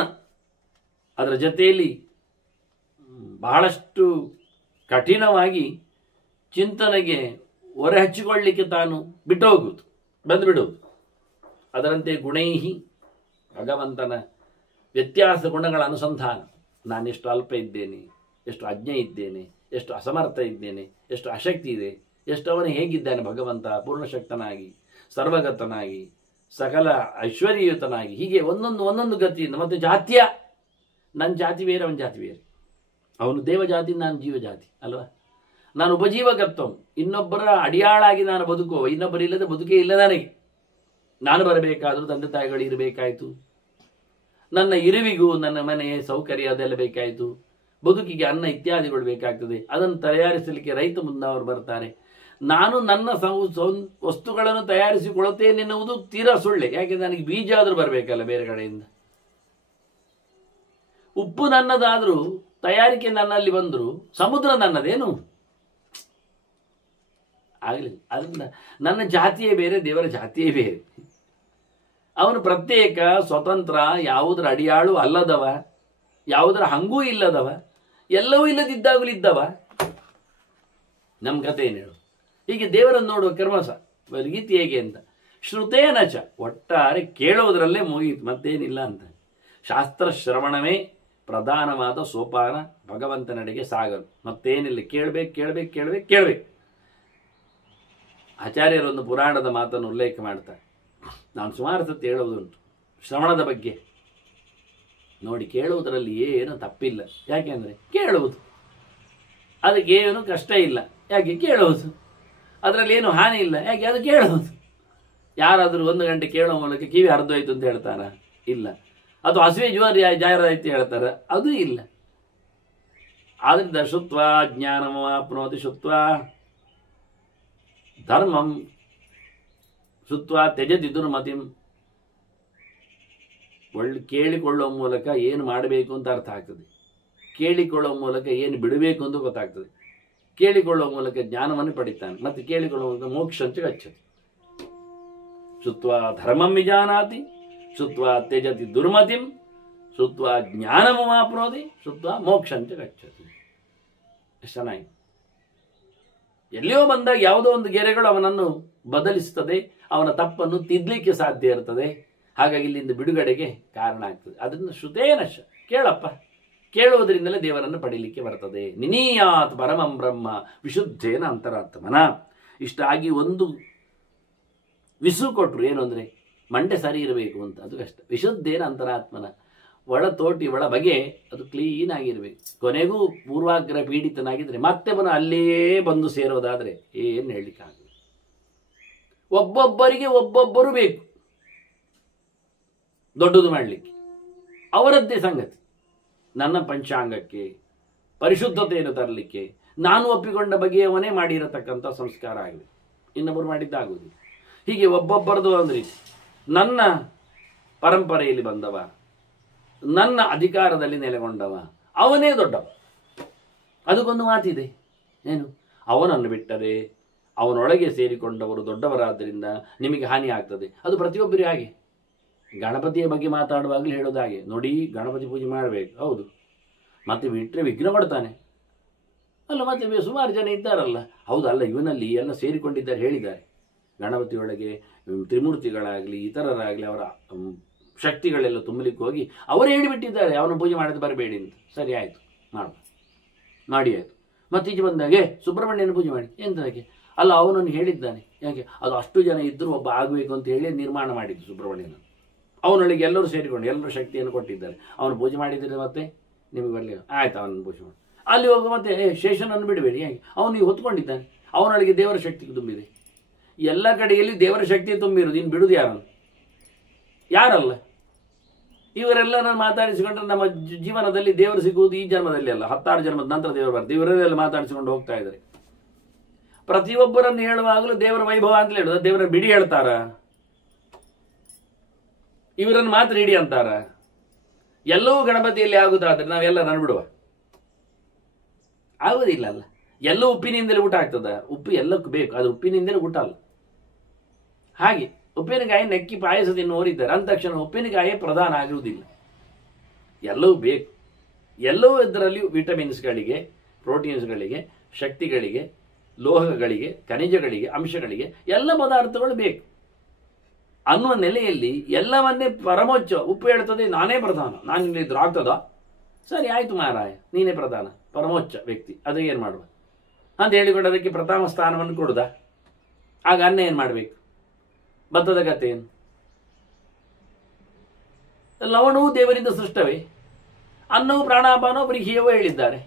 ಅದರ ಜೊತೆಯಲ್ಲಿ ಬಹಳಷ್ಟು ಕಠಿಣವಾಗಿ ಚಿಂತನೆಗೆ ಹೊರೆ ಹಚ್ಚಿಕೊಳ್ಳಲಿಕ್ಕೆ ತಾನು ಬಿಟ್ಟು ಹೋಗುವುದು, ಬಂದುಬಿಡುವುದು. ಅದರಂತೆ ಗುಣೈಹಿ, ಭಗವಂತನ ವ್ಯತ್ಯಾಸ ಗುಣಗಳ ಅನುಸಂಧಾನ. ನಾನೆಷ್ಟು ಅಲ್ಪ ಇದ್ದೇನೆ, ಎಷ್ಟು ಅಜ್ಞೆ ಇದ್ದೇನೆ, ಎಷ್ಟು ಅಸಮರ್ಥ ಇದ್ದೇನೆ, ಎಷ್ಟು ಅಶಕ್ತಿ ಇದೆ, ಎಷ್ಟು ಅವನು ಹೇಗಿದ್ದಾನೆ ಭಗವಂತ ಪೂರ್ಣಶಕ್ತನಾಗಿ, ಸರ್ವಗತನಾಗಿ, ಸಕಲ ಐಶ್ವರ್ಯಯುತನಾಗಿ, ಹೀಗೆ ಒಂದೊಂದು ಗತಿಯಿಂದ. ಮತ್ತು ಜಾತಿಯ, ನನ್ನ ಜಾತಿ ಬೇರೆ, ಅವನ ಜಾತಿ ಬೇರೆ. ಅವನು ದೇವಜಾತಿ, ನಾನು ಜೀವಜಾತಿ ಅಲ್ವಾ. ನಾನು ಉಪಜೀವಕತ್ವ, ಇನ್ನೊಬ್ಬರ ಅಡಿಯಾಳಾಗಿ ನಾನು ಬದುಕುವ, ಇನ್ನೊಬ್ಬರಿಲ್ಲದೆ ಬದುಕೇ ಇಲ್ಲ ನನಗೆ. ನಾನು ಬರಬೇಕಾದರೂ ತಂದೆ ತಾಯಿಗಳು ಇರಬೇಕಾಯಿತು, ನನ್ನ ಇರುವಿಗೂ ನನ್ನ ಮನೆ ಸೌಕರ್ಯ ಅದೆಲ್ಲ ಬೇಕಾಯಿತು, ಬದುಕಿಗೆ ಅನ್ನ ಇತ್ಯಾದಿಗಳು ಬೇಕಾಗ್ತದೆ. ಅದನ್ನು ತಯಾರಿಸಲಿಕ್ಕೆ ರೈತ ಮುಂದವರು ಬರ್ತಾರೆ. ನಾನು ನನ್ನ ವಸ್ತುಗಳನ್ನು ತಯಾರಿಸಿಕೊಳ್ಳುತ್ತೇನೆ ಎನ್ನುವುದು ತೀರಾ ಸುಳ್ಳೆ. ಯಾಕೆಂದ್ರೆ ನನಗೆ ಬೀಜ ಆದರೂ ಬರಬೇಕಲ್ಲ ಬೇರೆ ಕಡೆಯಿಂದ. ಉಪ್ಪು ನನ್ನದಾದರೂ, ತಯಾರಿಕೆ ನನ್ನಲ್ಲಿ ಬಂದರೂ, ಸಮುದ್ರ ನನ್ನದೇನು ಆಗಲಿಲ್ಲ. ಅದರಿಂದ ನನ್ನ ಜಾತಿಯೇ ಬೇರೆ, ದೇವರ ಜಾತಿಯೇ ಬೇರೆ. ಅವನು ಪ್ರತ್ಯೇಕ, ಸ್ವತಂತ್ರ, ಯಾವುದರ ಅಡಿಯಾಳು ಅಲ್ಲದವ, ಯಾವುದರ ಹಂಗೂ ಇಲ್ಲದವ, ಎಲ್ಲವೂ ಇಲ್ಲದಿದ್ದಾಗಲೂ ಇದ್ದವ. ನಮ್ಮ ಕಥೆ ಏನು ಹೇಳು. ಹೀಗೆ ದೇವರನ್ನು ನೋಡುವ ಕರ್ಮಸ ಗೀತೆ ಹೇಗೆ ಅಂತ. ಶ್ರುತೇನಚ, ಒಟ್ಟಾರೆ ಕೇಳೋದ್ರಲ್ಲೇ ಮುಗಿಯಿತು, ಮತ್ತೇನಿಲ್ಲ ಅಂತ. ಶಾಸ್ತ್ರ ಶ್ರವಣವೇ ಪ್ರಧಾನವಾದ ಸೋಪಾನ ಭಗವಂತನಡೆಗೆ ಸಾಗಲು, ಮತ್ತೇನಿಲ್ಲ. ಕೇಳಬೇಕು. ಆಚಾರ್ಯರೊಂದು ಪುರಾಣದ ಮಾತನ್ನು ಉಲ್ಲೇಖ ಮಾಡ್ತಾರೆ. ನಾನು ಸುಮಾರು ಸತಿ ಹೇಳುವುದುಂಟು ಶ್ರವಣದ ಬಗ್ಗೆ. ನೋಡಿ, ಕೇಳುವುದರಲ್ಲಿ ಏನು ತಪ್ಪಿಲ್ಲ. ಯಾಕೆಂದರೆ ಕೇಳುವುದು, ಅದಕ್ಕೆ ಏನು ಕಷ್ಟ ಇಲ್ಲ. ಯಾಕೆ ಕೇಳುವುದು, ಅದರಲ್ಲಿ ಏನು ಹಾನಿ ಇಲ್ಲ. ಯಾಕೆ ಅದು ಕೇಳುವುದು. ಯಾರಾದರೂ 1 ಗಂಟೆ ಕೇಳೋ ಮೂಲಕ ಕಿವಿ ಹರಿದೋಯ್ತು ಅಂತ ಹೇಳ್ತಾರ? ಇಲ್ಲ. ಅದು ಹಸಿವೆ ಜಾಹೀರಾತು ಹೇಳ್ತಾರ? ಅದು ಇಲ್ಲ. ಆದ್ರಿಂದ ಶುತ್ವ ಜ್ಞಾನಮಾಪ್ನೋತಿ, ಶುತ್ವ ಧರ್ಮಂ, ಶುತ್ವ ತ್ಯಜತಿ ದುರ್ಮತಿಂ. ಕೇಳಿಕೊಳ್ಳುವ ಮೂಲಕ ಏನು ಮಾಡಬೇಕು ಅಂತ ಅರ್ಥ ಆಗ್ತದೆ, ಕೇಳಿಕೊಳ್ಳುವ ಮೂಲಕ ಏನು ಬಿಡಬೇಕು ಅಂತ ಗೊತ್ತಾಗ್ತದೆ, ಕೇಳಿಕೊಳ್ಳುವ ಮೂಲಕ ಜ್ಞಾನವನ್ನು ಪಡಿತಾನೆ, ಮತ್ತೆ ಕೇಳಿಕೊಳ್ಳುವ ಮೂಲಕ ಮೋಕ್ಷ ಅಂತ ಗಚ್ಚತಿ. ಶುತ್ವ ಧರ್ಮಂ ವಿಜಾನಾತಿ, ಶುತ್ವ ತ್ಯಜತಿ ದುರ್ಮತಿಂ, ಶುತ್ವ ಜ್ಞಾನಮಾಪ್ನೋತಿ, ಶುತ್ವ ಮೋಕ್ಷ ಅಂತ ಗಚ್ಚತಿ. ಚೆನ್ನಾಗಿ ಎಲ್ಲಿಯೋ ಬಂದಾಗ ಯಾವುದೋ ಒಂದು ಗೆರೆಗಳು ಅವನನ್ನು ಬದಲಿಸ್ತದೆ, ಅವನ ತಪ್ಪನ್ನು ತಿದ್ದಲಿಕ್ಕೆ ಸಾಧ್ಯ ಇರ್ತದೆ. ಹಾಗಾಗಿ ಇಲ್ಲಿಂದ ಬಿಡುಗಡೆಗೆ ಕಾರಣ ಆಗ್ತದೆ. ಅದನ್ನು ಶ್ರುತೇನಶ, ಕೇಳಪ್ಪ. ಕೇಳುವುದರಿಂದಲೇ ದೇವರನ್ನು ಪಡೀಲಿಕ್ಕೆ ಬರ್ತದೆ. ನಿನೀಯಾತ್ ಪರಮಂ ಬ್ರಹ್ಮ ವಿಶುದ್ಧೇನ ಅಂತರಾತ್ಮನ. ಇಷ್ಟಾಗಿ ಒಂದು ವಿಸು ಕೊಟ್ಟರು, ಏನು ಅಂದರೆ ಮಂಡೆ ಸರಿ ಇರಬೇಕು ಅಂತ, ಅದು ಕಷ್ಟ. ವಿಶುದ್ಧೇನ ಅಂತರಾತ್ಮನ, ಒಳ ತೋಟಿ ಒಳ ಬಗೆ ಅದು ಕ್ಲೀನ್ ಆಗಿರಬೇಕು. ಕೊನೆಗೂ ಪೂರ್ವಾಗ್ರಹ ಪೀಡಿತನಾಗಿದ್ರೆ ಮತ್ತೆ ಪುನಃ ಅಲ್ಲೇ ಬಂದು ಸೇರೋದಾದರೆ ಏನು ಹೇಳಲಿಕ್ಕಾಗಲ್ಲ. ಒಬ್ಬೊಬ್ಬರಿಗೆ ಒಬ್ಬೊಬ್ಬರು ಬೇಕು ದೊಡ್ಡದು ಮಾಡಲಿಕ್ಕೆ, ಅವರದ್ದೇ ಸಂಗತಿ. ನನ್ನ ಪಂಚಾಂಗಕ್ಕೆ ಪರಿಶುದ್ಧತೆಯನ್ನು ತರಲಿಕ್ಕೆ ನಾನು ಒಪ್ಪಿಕೊಂಡ ಬಗೆಯವನೇ ಮಾಡಿರತಕ್ಕಂಥ ಸಂಸ್ಕಾರ ಆಗಬೇಕು, ಇನ್ನೊಬ್ಬರು ಮಾಡಿದ್ದಾಗುವುದಿಲ್ಲ. ಹೀಗೆ ಒಬ್ಬೊಬ್ಬರದು ಅಂದರೆ ನನ್ನ ಪರಂಪರೆಯಲ್ಲಿ ಬಂದವ, ನನ್ನ ಅಧಿಕಾರದಲ್ಲಿ ನೆಲೆಗೊಂಡವ, ಅವನೇ ದೊಡ್ಡವ. ಅದಕ್ಕೊಂದು ಮಾತಿದೆ, ಏನು? ಅವನನ್ನು ಬಿಟ್ಟರೆ ಅವನೊಳಗೆ ಸೇರಿಕೊಂಡವರು ದೊಡ್ಡವರಾದ್ದರಿಂದ ನಿಮಗೆ ಹಾನಿ ಆಗ್ತದೆ. ಅದು ಪ್ರತಿಯೊಬ್ಬರಿಗೂ ಹಾಗೆ. ಗಣಪತಿಯ ಬಗ್ಗೆ ಮಾತಾಡುವಾಗಲೂ ಹೇಳೋದು ಹಾಗೆ. ನೋಡಿ, ಗಣಪತಿ ಪೂಜೆ ಮಾಡಬೇಕು, ಹೌದು, ಮತ್ತೆ ಬಿಟ್ಟರೆ ವಿಘ್ನ ಕೊಡ್ತಾನೆ ಅಲ್ಲ. ಮತ್ತೆ ಸುಮಾರು ಜನ ಇದ್ದಾರಲ್ಲ, ಹೌದು, ಅಲ್ಲ ಇವನಲ್ಲಿ ಎಲ್ಲ ಸೇರಿಕೊಂಡಿದ್ದಾರೆ, ಹೇಳಿದ್ದಾರೆ. ಗಣಪತಿಯೊಳಗೆ ತ್ರಿಮೂರ್ತಿಗಳಾಗಲಿ ಇತರರಾಗಲಿ ಅವರ ಶಕ್ತಿಗಳೆಲ್ಲ ತುಂಬಲಿಕ್ಕೆ ಹೋಗಿ ಅವರು ಹೇಳಿಬಿಟ್ಟಿದ್ದಾರೆ, ಅವನ ಪೂಜೆ ಮಾಡೋದು ಬರಬೇಡಿ ಅಂತ. ಸರಿ, ಆಯಿತು, ಮಾಡಿ ಆಯಿತು. ಮತ್ತೀಚೆ ಬಂದಾಗೆ ಸುಬ್ರಹ್ಮಣ್ಯನ ಪೂಜೆ ಮಾಡಿ ಎಂತದಕ್ಕೆ? ಅಲ್ಲ, ಅವನನ್ನು ಹೇಳಿದ್ದಾನೆ. ಯಾಕೆ? ಅದು ಅಷ್ಟು ಜನ ಇದ್ದರೂ ಒಬ್ಬ ಆಗಬೇಕು ಅಂತ ಹೇಳಿ ನಿರ್ಮಾಣ ಮಾಡಿದ್ದು ಸುಬ್ರಹ್ಮಣ್ಯನ. ಅವನೊಳಗೆ ಎಲ್ಲರೂ ಸೇರಿಕೊಂಡು ಎಲ್ಲರೂ ಶಕ್ತಿಯನ್ನು ಕೊಟ್ಟಿದ್ದಾರೆ. ಅವನು ಪೂಜೆ ಮಾಡಿದರೆ ಮತ್ತೆ ನಿಮಗೆ ಬರಲಿಲ್ಲ, ಆಯ್ತು, ಅವನನ್ನು ಪೂಜೆ ಮಾಡಿ. ಅಲ್ಲಿ ಹೋಗಿ ಮತ್ತೆ ಶೇಷನನ್ನು ಬಿಡಬೇಡಿ. ಯಾಕೆ? ಅವನು ಈಗ ಹೊತ್ಕೊಂಡಿದ್ದಾನೆ, ಅವನೊಳಗೆ ದೇವರ ಶಕ್ತಿ ತುಂಬಿದೆ. ಎಲ್ಲ ಕಡೆಯಲ್ಲಿ ದೇವರ ಶಕ್ತಿ ತುಂಬಿರೋದು, ಇನ್ನು ಬಿಡುದು ಯಾರಲ್ಲ. ಇವರೆಲ್ಲ ಮಾತಾಡಿಸಿಕೊಂಡ್ರೆ ನಮ್ಮ ಜೀವನದಲ್ಲಿ ದೇವರು ಸಿಗುವುದು ಈ ಜನ್ಮದಲ್ಲಿ ಅಲ್ಲ, 16 ಜನ್ಮದ ನಂತರ ದೇವರು ಬರ್ತಾರೆ. ಇವರೆಲ್ಲ ಮಾತಾಡಿಸಿಕೊಂಡು ಹೋಗ್ತಾ ಇದ್ದಾರೆ. ಪ್ರತಿಯೊಬ್ಬರನ್ನು ಹೇಳುವಾಗಲೂ ದೇವರ ವೈಭವ ಅಂತ ಹೇಳುದು. ದೇವರ ಬಿಡಿ ಹೇಳ್ತಾರ, ಇವರನ್ನು ಮಾತ್ರ ಇಡಿ ಅಂತಾರ. ಎಲ್ಲವೂ ಗಣಪತಿಯಲ್ಲಿ ಆಗುದಾದ್ರೆ ನಾವೆಲ್ಲ ಬಿಡುವ? ಆಗುವುದಿಲ್ಲ ಅಲ್ಲ. ಎಲ್ಲ ಉಪ್ಪಿನಿಂದಲೇ ಊಟ ಆಗ್ತದ? ಉಪ್ಪು ಎಲ್ಲಕ್ಕೂ ಬೇಕು, ಅದು ಉಪ್ಪಿನಿಂದಲೇ ಊಟ ಅಲ್ಲ. ಹಾಗೆ ಉಪ್ಪಿನಕಾಯಿ ನೆಕ್ಕಿ ಪಾಯಸ ತಿನ್ನುವರಿದ್ದಾರೆ. ಅಂದ ತಕ್ಷಣ ಉಪ್ಪಿನಕಾಯಿ ಪ್ರಧಾನ ಆಗಿರುವುದಿಲ್ಲ. ಎಲ್ಲವೂ ಬೇಕು. ಎಲ್ಲವೂ ಇದರಲ್ಲಿಯೂ ವಿಟಮಿನ್ಸ್ಗಳಿಗೆ, ಪ್ರೋಟೀನ್ಸ್ಗಳಿಗೆ, ಶಕ್ತಿಗಳಿಗೆ, ಲೋಹಗಳಿಗೆ, ಖನಿಜಗಳಿಗೆ, ಅಂಶಗಳಿಗೆ ಎಲ್ಲ ಪದಾರ್ಥಗಳು ಬೇಕು ಅನ್ನುವ ನೆಲೆಯಲ್ಲಿ ಎಲ್ಲವನ್ನೇ ಪರಮೋಚ್ಚ. ಉಪ್ಪು ಹೇಳ್ತದೆ ನಾನೇ ಪ್ರಧಾನ, ನಾನು ಇಲ್ಲಿದ್ರು ಆಗ್ತದ? ಸರಿ ಆಯ್ತು ಮಾರಾಯ, ನೀನೇ ಪ್ರಧಾನ, ಪರಮೋಚ್ಚ ವ್ಯಕ್ತಿ, ಅದು ಏನು ಮಾಡುವ ಅಂತ ಹೇಳಿಕೊಂಡು ಅದಕ್ಕೆ ಪ್ರಥಮ ಸ್ಥಾನವನ್ನು ಕೊಡುದ? ಆಗ ಅನ್ನ ಏನು ಮಾಡಬೇಕು? ಭತ್ತದ ಕಥೆ ಏನು? ಲವಣವು ದೇವರಿಂದ ಸೃಷ್ಟವೇ, ಅನ್ನವು ಪ್ರಾಣಾಪಾನೋ ಬರಿಹಿಯವೋ ಹೇಳಿದ್ದಾರೆ.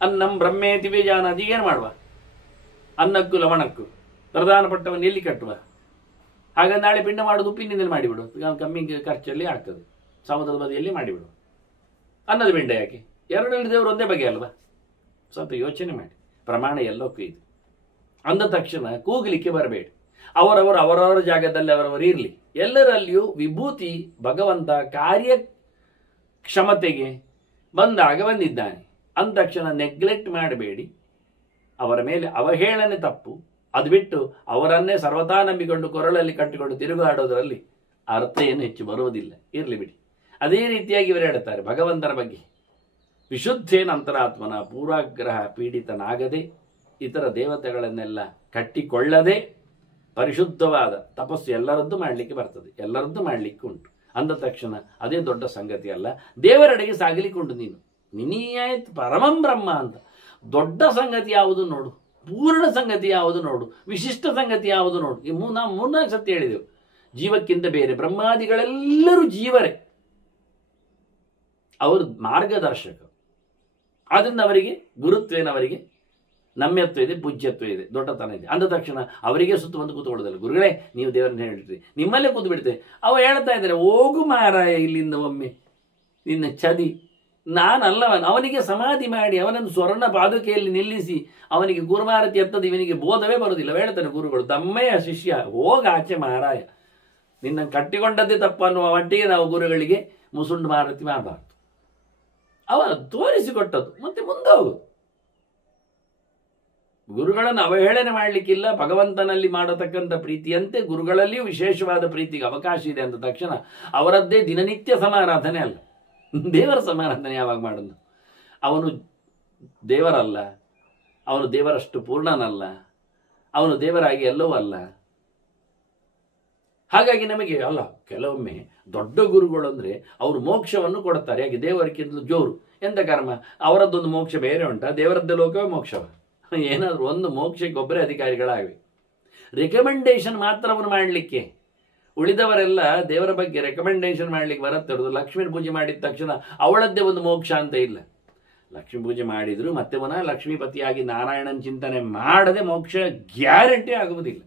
ಅನ್ನಂ ಬ್ರಹ್ಮೇತಿ ಬೇಜಾನಾದಿ. ಏನು ಮಾಡುವ? ಅನ್ನಕ್ಕೂ ಲವಣಕ್ಕೂ ಪ್ರಧಾನ ಪಟ್ಟವನ್ನು ಎಲ್ಲಿ ಕಟ್ಟುವ? ಹಾಗ ನಾಳೆ ಪಿಂಡ ಮಾಡೋದು ಉಪ್ಪಿನಿಂದಲೇ ಮಾಡಿಬಿಡು, ಕಮ್ಮಿ ಖರ್ಚಲ್ಲಿ ಆಗ್ತದೆ. ಸಮುದ್ರದ ಬದಿಯಲ್ಲಿ ಮಾಡಿಬಿಡು. ಅನ್ನದ ಪಿಂಡ ಯಾಕೆ? ಎರಡೆರಡು ದೇವರು ಒಂದೇ ಬಗೆ ಅಲ್ವಾ? ಸ್ವಲ್ಪ ಯೋಚನೆ ಮಾಡಿ. ಪ್ರಮಾಣ ಎಲ್ಲಕ್ಕೂ ಇದೆ. ಅಂದ ತಕ್ಷಣ ಕೂಗಲಿಕ್ಕೆ ಬರಬೇಡಿ. ಅವರವರ ಜಾಗದಲ್ಲಿ ಅವರವರು ಇರಲಿ. ಎಲ್ಲರಲ್ಲಿಯೂ ವಿಭೂತಿ ಭಗವಂತ ಕಾರ್ಯಕ್ಷಮತೆಗೆ ಬಂದಾಗ ಬಂದಿದ್ದಾನೆ. ಅಂದ ತಕ್ಷಣ ನೆಗ್ಲೆಕ್ಟ್ ಮಾಡಬೇಡಿ. ಅವರ ಮೇಲೆ ಅವಹೇಳನೆ ತಪ್ಪು. ಅದು ಬಿಟ್ಟು ಅವರನ್ನೇ ಸರ್ವತಾ ನಂಬಿಕೊಂಡು ಕೊರಳಲ್ಲಿ ಕಟ್ಟಿಕೊಂಡು ತಿರುಗಾಡೋದರಲ್ಲಿ ಅರ್ಥ ಏನು ಹೆಚ್ಚು ಬರುವುದಿಲ್ಲ. ಇರಲಿ ಬಿಡಿ. ಅದೇ ರೀತಿಯಾಗಿ ಇವರು ಹೇಳ್ತಾರೆ ಭಗವಂತನ ಬಗ್ಗೆ, ವಿಶುದ್ಧೇನ ಅಂತರಾತ್ಮನ ಪೂರ್ವಾಗ್ರಹ ಪೀಡಿತನಾಗದೆ ಇತರ ದೇವತೆಗಳನ್ನೆಲ್ಲ ಕಟ್ಟಿಕೊಳ್ಳದೆ ಪರಿಶುದ್ಧವಾದ ತಪಸ್ಸು ಎಲ್ಲರದ್ದು ಮಾಡಲಿಕ್ಕೆ ಬರ್ತದೆ, ಎಲ್ಲರದ್ದು ಮಾಡಲಿಕ್ಕೆ ಉಂಟು. ಅಂದ ತಕ್ಷಣ ಅದೇ ದೊಡ್ಡ ಸಂಗತಿ ಅಲ್ಲ. ದೇವರೆಡೆಗೆ ಸಾಗಲಿಕ್ಕೆ ಉಂಟು. ನೀನು ನಿನೀಯಾಯ್ತು ಪರಮಂ ಬ್ರಹ್ಮ ಅಂತ. ದೊಡ್ಡ ಸಂಗತಿ ಯಾವುದು ನೋಡು, ಪೂರ್ಣ ಸಂಗತಿ ಯಾವುದು ನೋಡು, ವಿಶಿಷ್ಟ ಸಂಗತಿ ಯಾವುದು ನೋಡು. ಈ ನಾವು ಮೂರ್ನಾಲ್ಕು ಸತಿ ಹೇಳಿದೆವು. ಜೀವಕ್ಕಿಂತ ಬೇರೆ ಬ್ರಹ್ಮಾದಿಗಳೆಲ್ಲರೂ ಜೀವರೇ, ಅವರು ಮಾರ್ಗದರ್ಶಕ. ಆದ್ರಿಂದ ಅವರಿಗೆ ಗುರುತ್ವೇನವರಿಗೆ ನಮ್ಯತ್ವ ಇದೆ, ಪೂಜ್ಯತ್ವ ಇದೆ, ದೊಡ್ಡತನ ಇದೆ. ಅಂದ ತಕ್ಷಣ ಅವರಿಗೆ ಸುತ್ತ ಬಂದು ಕೂತ್ಕೊಳ್ಳೋದಲ್ಲ. ಗುರುಗಳೇ ನೀವು ದೇವರನ್ನ ಹೇಳಿದ್ರಿ, ನಿಮ್ಮಲ್ಲೇ ಕೂತು ಬಿಡ್ತೇವೆ. ಅವ ಹೇಳ್ತಾ ಇದ್ದಾರೆ, ಹೋಗು ಮಾರಾಯ ಇಲ್ಲಿಂದ ಒಮ್ಮೆ, ನಿನ್ನ ಚದಿ ನಾನಲ್ಲವನ್. ಅವನಿಗೆ ಸಮಾಧಿ ಮಾಡಿ ಅವನನ್ನು ಸ್ವರ್ಣ ಪಾದುಕೆಯಲ್ಲಿ ನಿಲ್ಲಿಸಿ ಅವನಿಗೆ ಗುರುಮಾರತಿ ಎತ್ತದ ಇವನಿಗೆ ಬೋಧವೇ ಬರುವುದಿಲ್ಲ. ಹೇಳ್ತಾನೆ ಗುರುಗಳು, ತಮ್ಮಯ್ಯ ಶಿಷ್ಯ ಹೋಗ ಆಚೆ ಮಾರಾಯ, ನಿನ್ನ ಕಟ್ಟಿಕೊಂಡದ್ದೇ ತಪ್ಪು ಅನ್ನುವ ಮಟ್ಟಿಗೆ ನಾವು ಗುರುಗಳಿಗೆ ಮುಸುಂಡು ಮಾರತಿ ಮಾಡಬಾರ್ದು. ಅವ ತೋರಿಸಿಕೊಟ್ಟದ್ದು ಮತ್ತೆ ಮುಂದೆ ಹೋಗುದು. ಗುರುಗಳನ್ನು ಅವಹೇಳನೆ ಮಾಡಲಿಕ್ಕಿಲ್ಲ. ಭಗವಂತನಲ್ಲಿ ಮಾಡತಕ್ಕಂಥ ಪ್ರೀತಿಯಂತೆ ಗುರುಗಳಲ್ಲಿಯೂ ವಿಶೇಷವಾದ ಪ್ರೀತಿಗೆ ಅವಕಾಶ ಇದೆ ಅಂದ ತಕ್ಷಣ ಅವರದ್ದೇ ದಿನನಿತ್ಯ ಸಮಾರಾಧನೆ ಅಲ್ಲ, ದೇವರ ಸಮಾರಾಧನೆ ಯಾವಾಗ ಮಾಡೋದು? ಅವನು ದೇವರಲ್ಲ, ಅವನು ದೇವರಷ್ಟು ಪೂರ್ಣನಲ್ಲ, ಅವನು ದೇವರಾಗಿ ಎಲ್ಲವೂ ಅಲ್ಲ. ಹಾಗಾಗಿ ನಮಗೆ ಅಲ್ಲ, ಕೆಲವೊಮ್ಮೆ ದೊಡ್ಡ ಗುರುಗಳು ಅಂದರೆ ಅವರು ಮೋಕ್ಷವನ್ನು ಕೊಡುತ್ತಾರೆ. ಯಾಕೆ? ದೇವರಿಗಿಂತಲೂ ಜೋರು. ಎಂತ ಕರ್ಮ, ಅವರದ್ದೊಂದು ಮೋಕ್ಷ ಬೇರೆ ಉಂಟಾ? ದೇವರದ್ದೇ ಲೋಕವೇ ಮೋಕ್ಷವ? ಏನಾದರೂ ಒಂದು ಮೋಕ್ಷಕ್ಕೆ ಒಬ್ಬರೇ ಅಧಿಕಾರಿಗಳಾಗಿವೆ. ರೆಕಮೆಂಡೇಶನ್ ಮಾತ್ರ ಅವನು ಮಾಡಲಿಕ್ಕೆ, ಉಳಿದವರೆಲ್ಲ ದೇವರ ಬಗ್ಗೆ ರೆಕಮೆಂಡೇಶನ್ ಮಾಡಲಿಕ್ಕೆ ಬರುತ್ತಿರೋದು. ಲಕ್ಷ್ಮೀ ಪೂಜೆ ಮಾಡಿದ ತಕ್ಷಣ ಅವಳದ್ದೇ ಒಂದು ಮೋಕ್ಷ ಅಂತ ಇಲ್ಲ. ಲಕ್ಷ್ಮೀ ಪೂಜೆ ಮಾಡಿದ್ರು ಮತ್ತೆ ಪುನಃ ಲಕ್ಷ್ಮೀಪತಿಯಾಗಿ ನಾರಾಯಣನ ಚಿಂತನೆ ಮಾಡದೆ ಮೋಕ್ಷ ಗ್ಯಾರಂಟಿ ಆಗುವುದಿಲ್ಲ.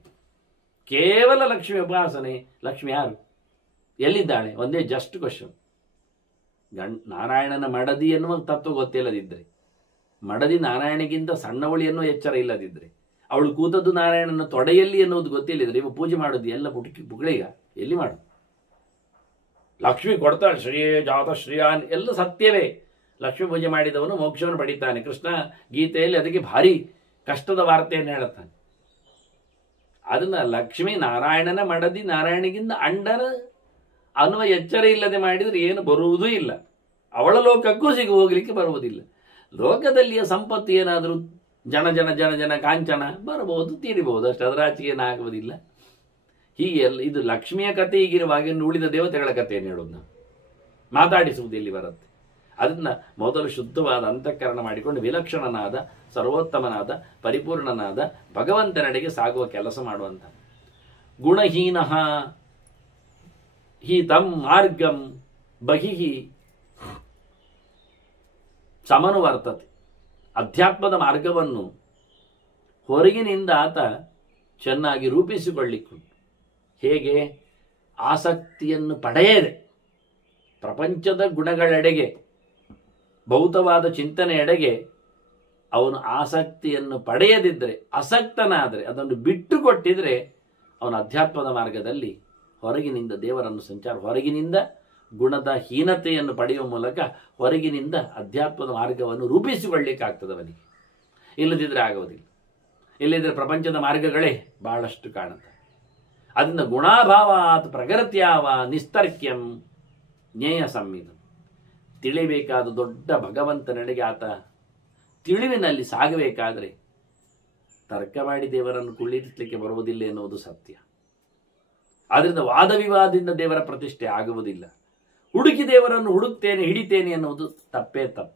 ಕೇವಲ ಲಕ್ಷ್ಮಿ ಉಪಾಸನೆ. ಲಕ್ಷ್ಮಿ ಯಾರು? ಎಲ್ಲಿದ್ದಾಳೆ? ಒಂದೇ ಜಸ್ಟ್ ಕ್ವಶನ್. ನಾರಾಯಣನ ಮಡದಿ ಎನ್ನುವ ತತ್ವ ಗೊತ್ತಿಲ್ಲದಿದ್ದರೆ, ಮಡದಿ ನಾರಾಯಣಗಿಂತ ಸಣ್ಣವಳಿ ಎನ್ನುವ ಎಚ್ಚರ ಇಲ್ಲದಿದ್ದರೆ, ಅವಳು ಕೂತದ್ದು ನಾರಾಯಣನ ತೊಡೆಯಲ್ಲಿ ಎನ್ನುವುದು ಗೊತ್ತಿಲ್ಲದಿದ್ರೆ ಇವ ಪೂಜೆ ಮಾಡೋದು ಎಲ್ಲ ಪುಗಳಿಗ ಎಲ್ಲಿ ಮಾಡೋದು? ಲಕ್ಷ್ಮಿ ಕೊಡ್ತಾಳೆ, ಶ್ರೀಯೇ ಜಾತ ಶ್ರೀಯಾನ್, ಎಲ್ಲ ಸತ್ಯವೇ. ಲಕ್ಷ್ಮಿ ಪೂಜೆ ಮಾಡಿದವನು ಮೋಕ್ಷವನ್ನು ಪಡಿತಾನೆ. ಕೃಷ್ಣ ಗೀತೆಯಲ್ಲಿ ಅದಕ್ಕೆ ಭಾರಿ ಕಷ್ಟದ ವಾರ್ತೆಯನ್ನು ಹೇಳುತ್ತಾನೆ. ಅದನ್ನ ಲಕ್ಷ್ಮಿ ನಾರಾಯಣನ ಮಡದಿ, ನಾರಾಯಣಗಿಂತ ಅಂಡನ ಅನ್ನುವ ಎಚ್ಚರ ಇಲ್ಲದೆ ಮಾಡಿದರೆ ಏನು ಬರುವುದೂ ಇಲ್ಲ. ಅವಳ ಲೋಕಕ್ಕೂ ಹೋಗಲಿಕ್ಕೆ ಬರುವುದಿಲ್ಲ. ಲೋಕದಲ್ಲಿಯ ಸಂಪತ್ತು ಏನಾದರೂ ಜನ ಜನ ಜನ ಜನ ಕಾಂಚನ ಬರಬಹುದು, ತೀರಿಬಹುದು, ಅಷ್ಟು ಅದರಾಚಿಗೆ ಏನಾಗುವುದಿಲ್ಲ. ಹೀಗೆ ಎಲ್ಲ ಇದು ಲಕ್ಷ್ಮಿಯ ಕಥೆ ಹೀಗಿರುವಾಗ ಇನ್ನು ಉಳಿದ ದೇವತೆಗಳ ಕಥೆಯನ್ನು ಹೇಳೋದು ನಾವು ಮಾತಾಡಿಸುವುದು ಎಲ್ಲಿ ಬರುತ್ತೆ? ಅದನ್ನ ಮೊದಲು ಶುದ್ಧವಾದ ಅಂತಃಕರಣ ಮಾಡಿಕೊಂಡು ವಿಲಕ್ಷಣನಾದ, ಸರ್ವೋತ್ತಮನಾದ, ಪರಿಪೂರ್ಣನಾದ ಭಗವಂತನೆಡೆಗೆ ಸಾಗುವ ಕೆಲಸ ಮಾಡುವಂತ. ಗುಣಹೀನ ಹಿ ತಂ ಮಾರ್ಗಂ ಬಹಿಹಿ ಸಮನುವರ್ತತೆ. ಅಧ್ಯಾತ್ಮದ ಮಾರ್ಗವನ್ನು ಹೊರಗಿನಿಂದ ಆತ ಚೆನ್ನಾಗಿ ರೂಪಿಸಿಕೊಳ್ಳಿಕ್ಕುಂಟು. ಹೇಗೆ? ಆಸಕ್ತಿಯನ್ನು ಪಡೆಯದೆ ಪ್ರಪಂಚದ ಗುಣಗಳೆಡೆಗೆ, ಭೌತವಾದ ಚಿಂತನೆಯೆಡೆಗೆ ಅವನು ಆಸಕ್ತಿಯನ್ನು ಪಡೆಯದಿದ್ದರೆ, ಅಸಕ್ತನಾದರೆ, ಅದನ್ನು ಬಿಟ್ಟುಕೊಟ್ಟಿದ್ರೆ ಅವನ ಅಧ್ಯಾತ್ಮದ ಮಾರ್ಗದಲ್ಲಿ ಹೊರಗಿನಿಂದ ದೇವರನ್ನು ಹೊರಗಿನಿಂದ ಗುಣದ ಹೀನತೆಯನ್ನು ಪಡೆಯುವ ಮೂಲಕ ಹೊರಗಿನಿಂದ ಅಧ್ಯಾತ್ಮದ ಮಾರ್ಗವನ್ನು ರೂಪಿಸಿಕೊಳ್ಳಿಕ್ಕಾಗ್ತದೆ ಅವನಿಗೆ. ಇಲ್ಲದಿದ್ದರೆ ಆಗುವುದಿಲ್ಲ. ಇಲ್ಲದಿದ್ದರೆ ಪ್ರಪಂಚದ ಮಾರ್ಗಗಳೇ ಬಹಳಷ್ಟು ಕಾಣುತ್ತೆ. ಅದರಿಂದ ಗುಣಾಭಾವಾತ್ ಪ್ರಗತ್ಯಾವ ನಿಸ್ತರ್ಕ್ಯಂ ಜ್ಞೇಯ ಸಂಹಿತ. ತಿಳಿಬೇಕಾದ ದೊಡ್ಡ ಭಗವಂತನೆಡೆಗೆ ಆತ ತಿಳಿವಿನಲ್ಲಿ ಸಾಗಬೇಕಾದರೆ ತರ್ಕ ಮಾಡಿ ದೇವರನ್ನು ಕುಳ್ಳಿರಿಸಲಿಕ್ಕೆ ಬರುವುದಿಲ್ಲ ಎನ್ನುವುದು ಸತ್ಯ. ಆದ್ದರಿಂದ ವಾದ ವಿವಾದದಿಂದ ದೇವರ ಪ್ರತಿಷ್ಠೆ ಆಗುವುದಿಲ್ಲ. ಹುಡುಕಿ ದೇವರನ್ನು ಹುಡುಕ್ತೇನೆ ಹಿಡಿತೇನೆ ಎನ್ನುವುದು ತಪ್ಪೇ ತಪ್ಪು.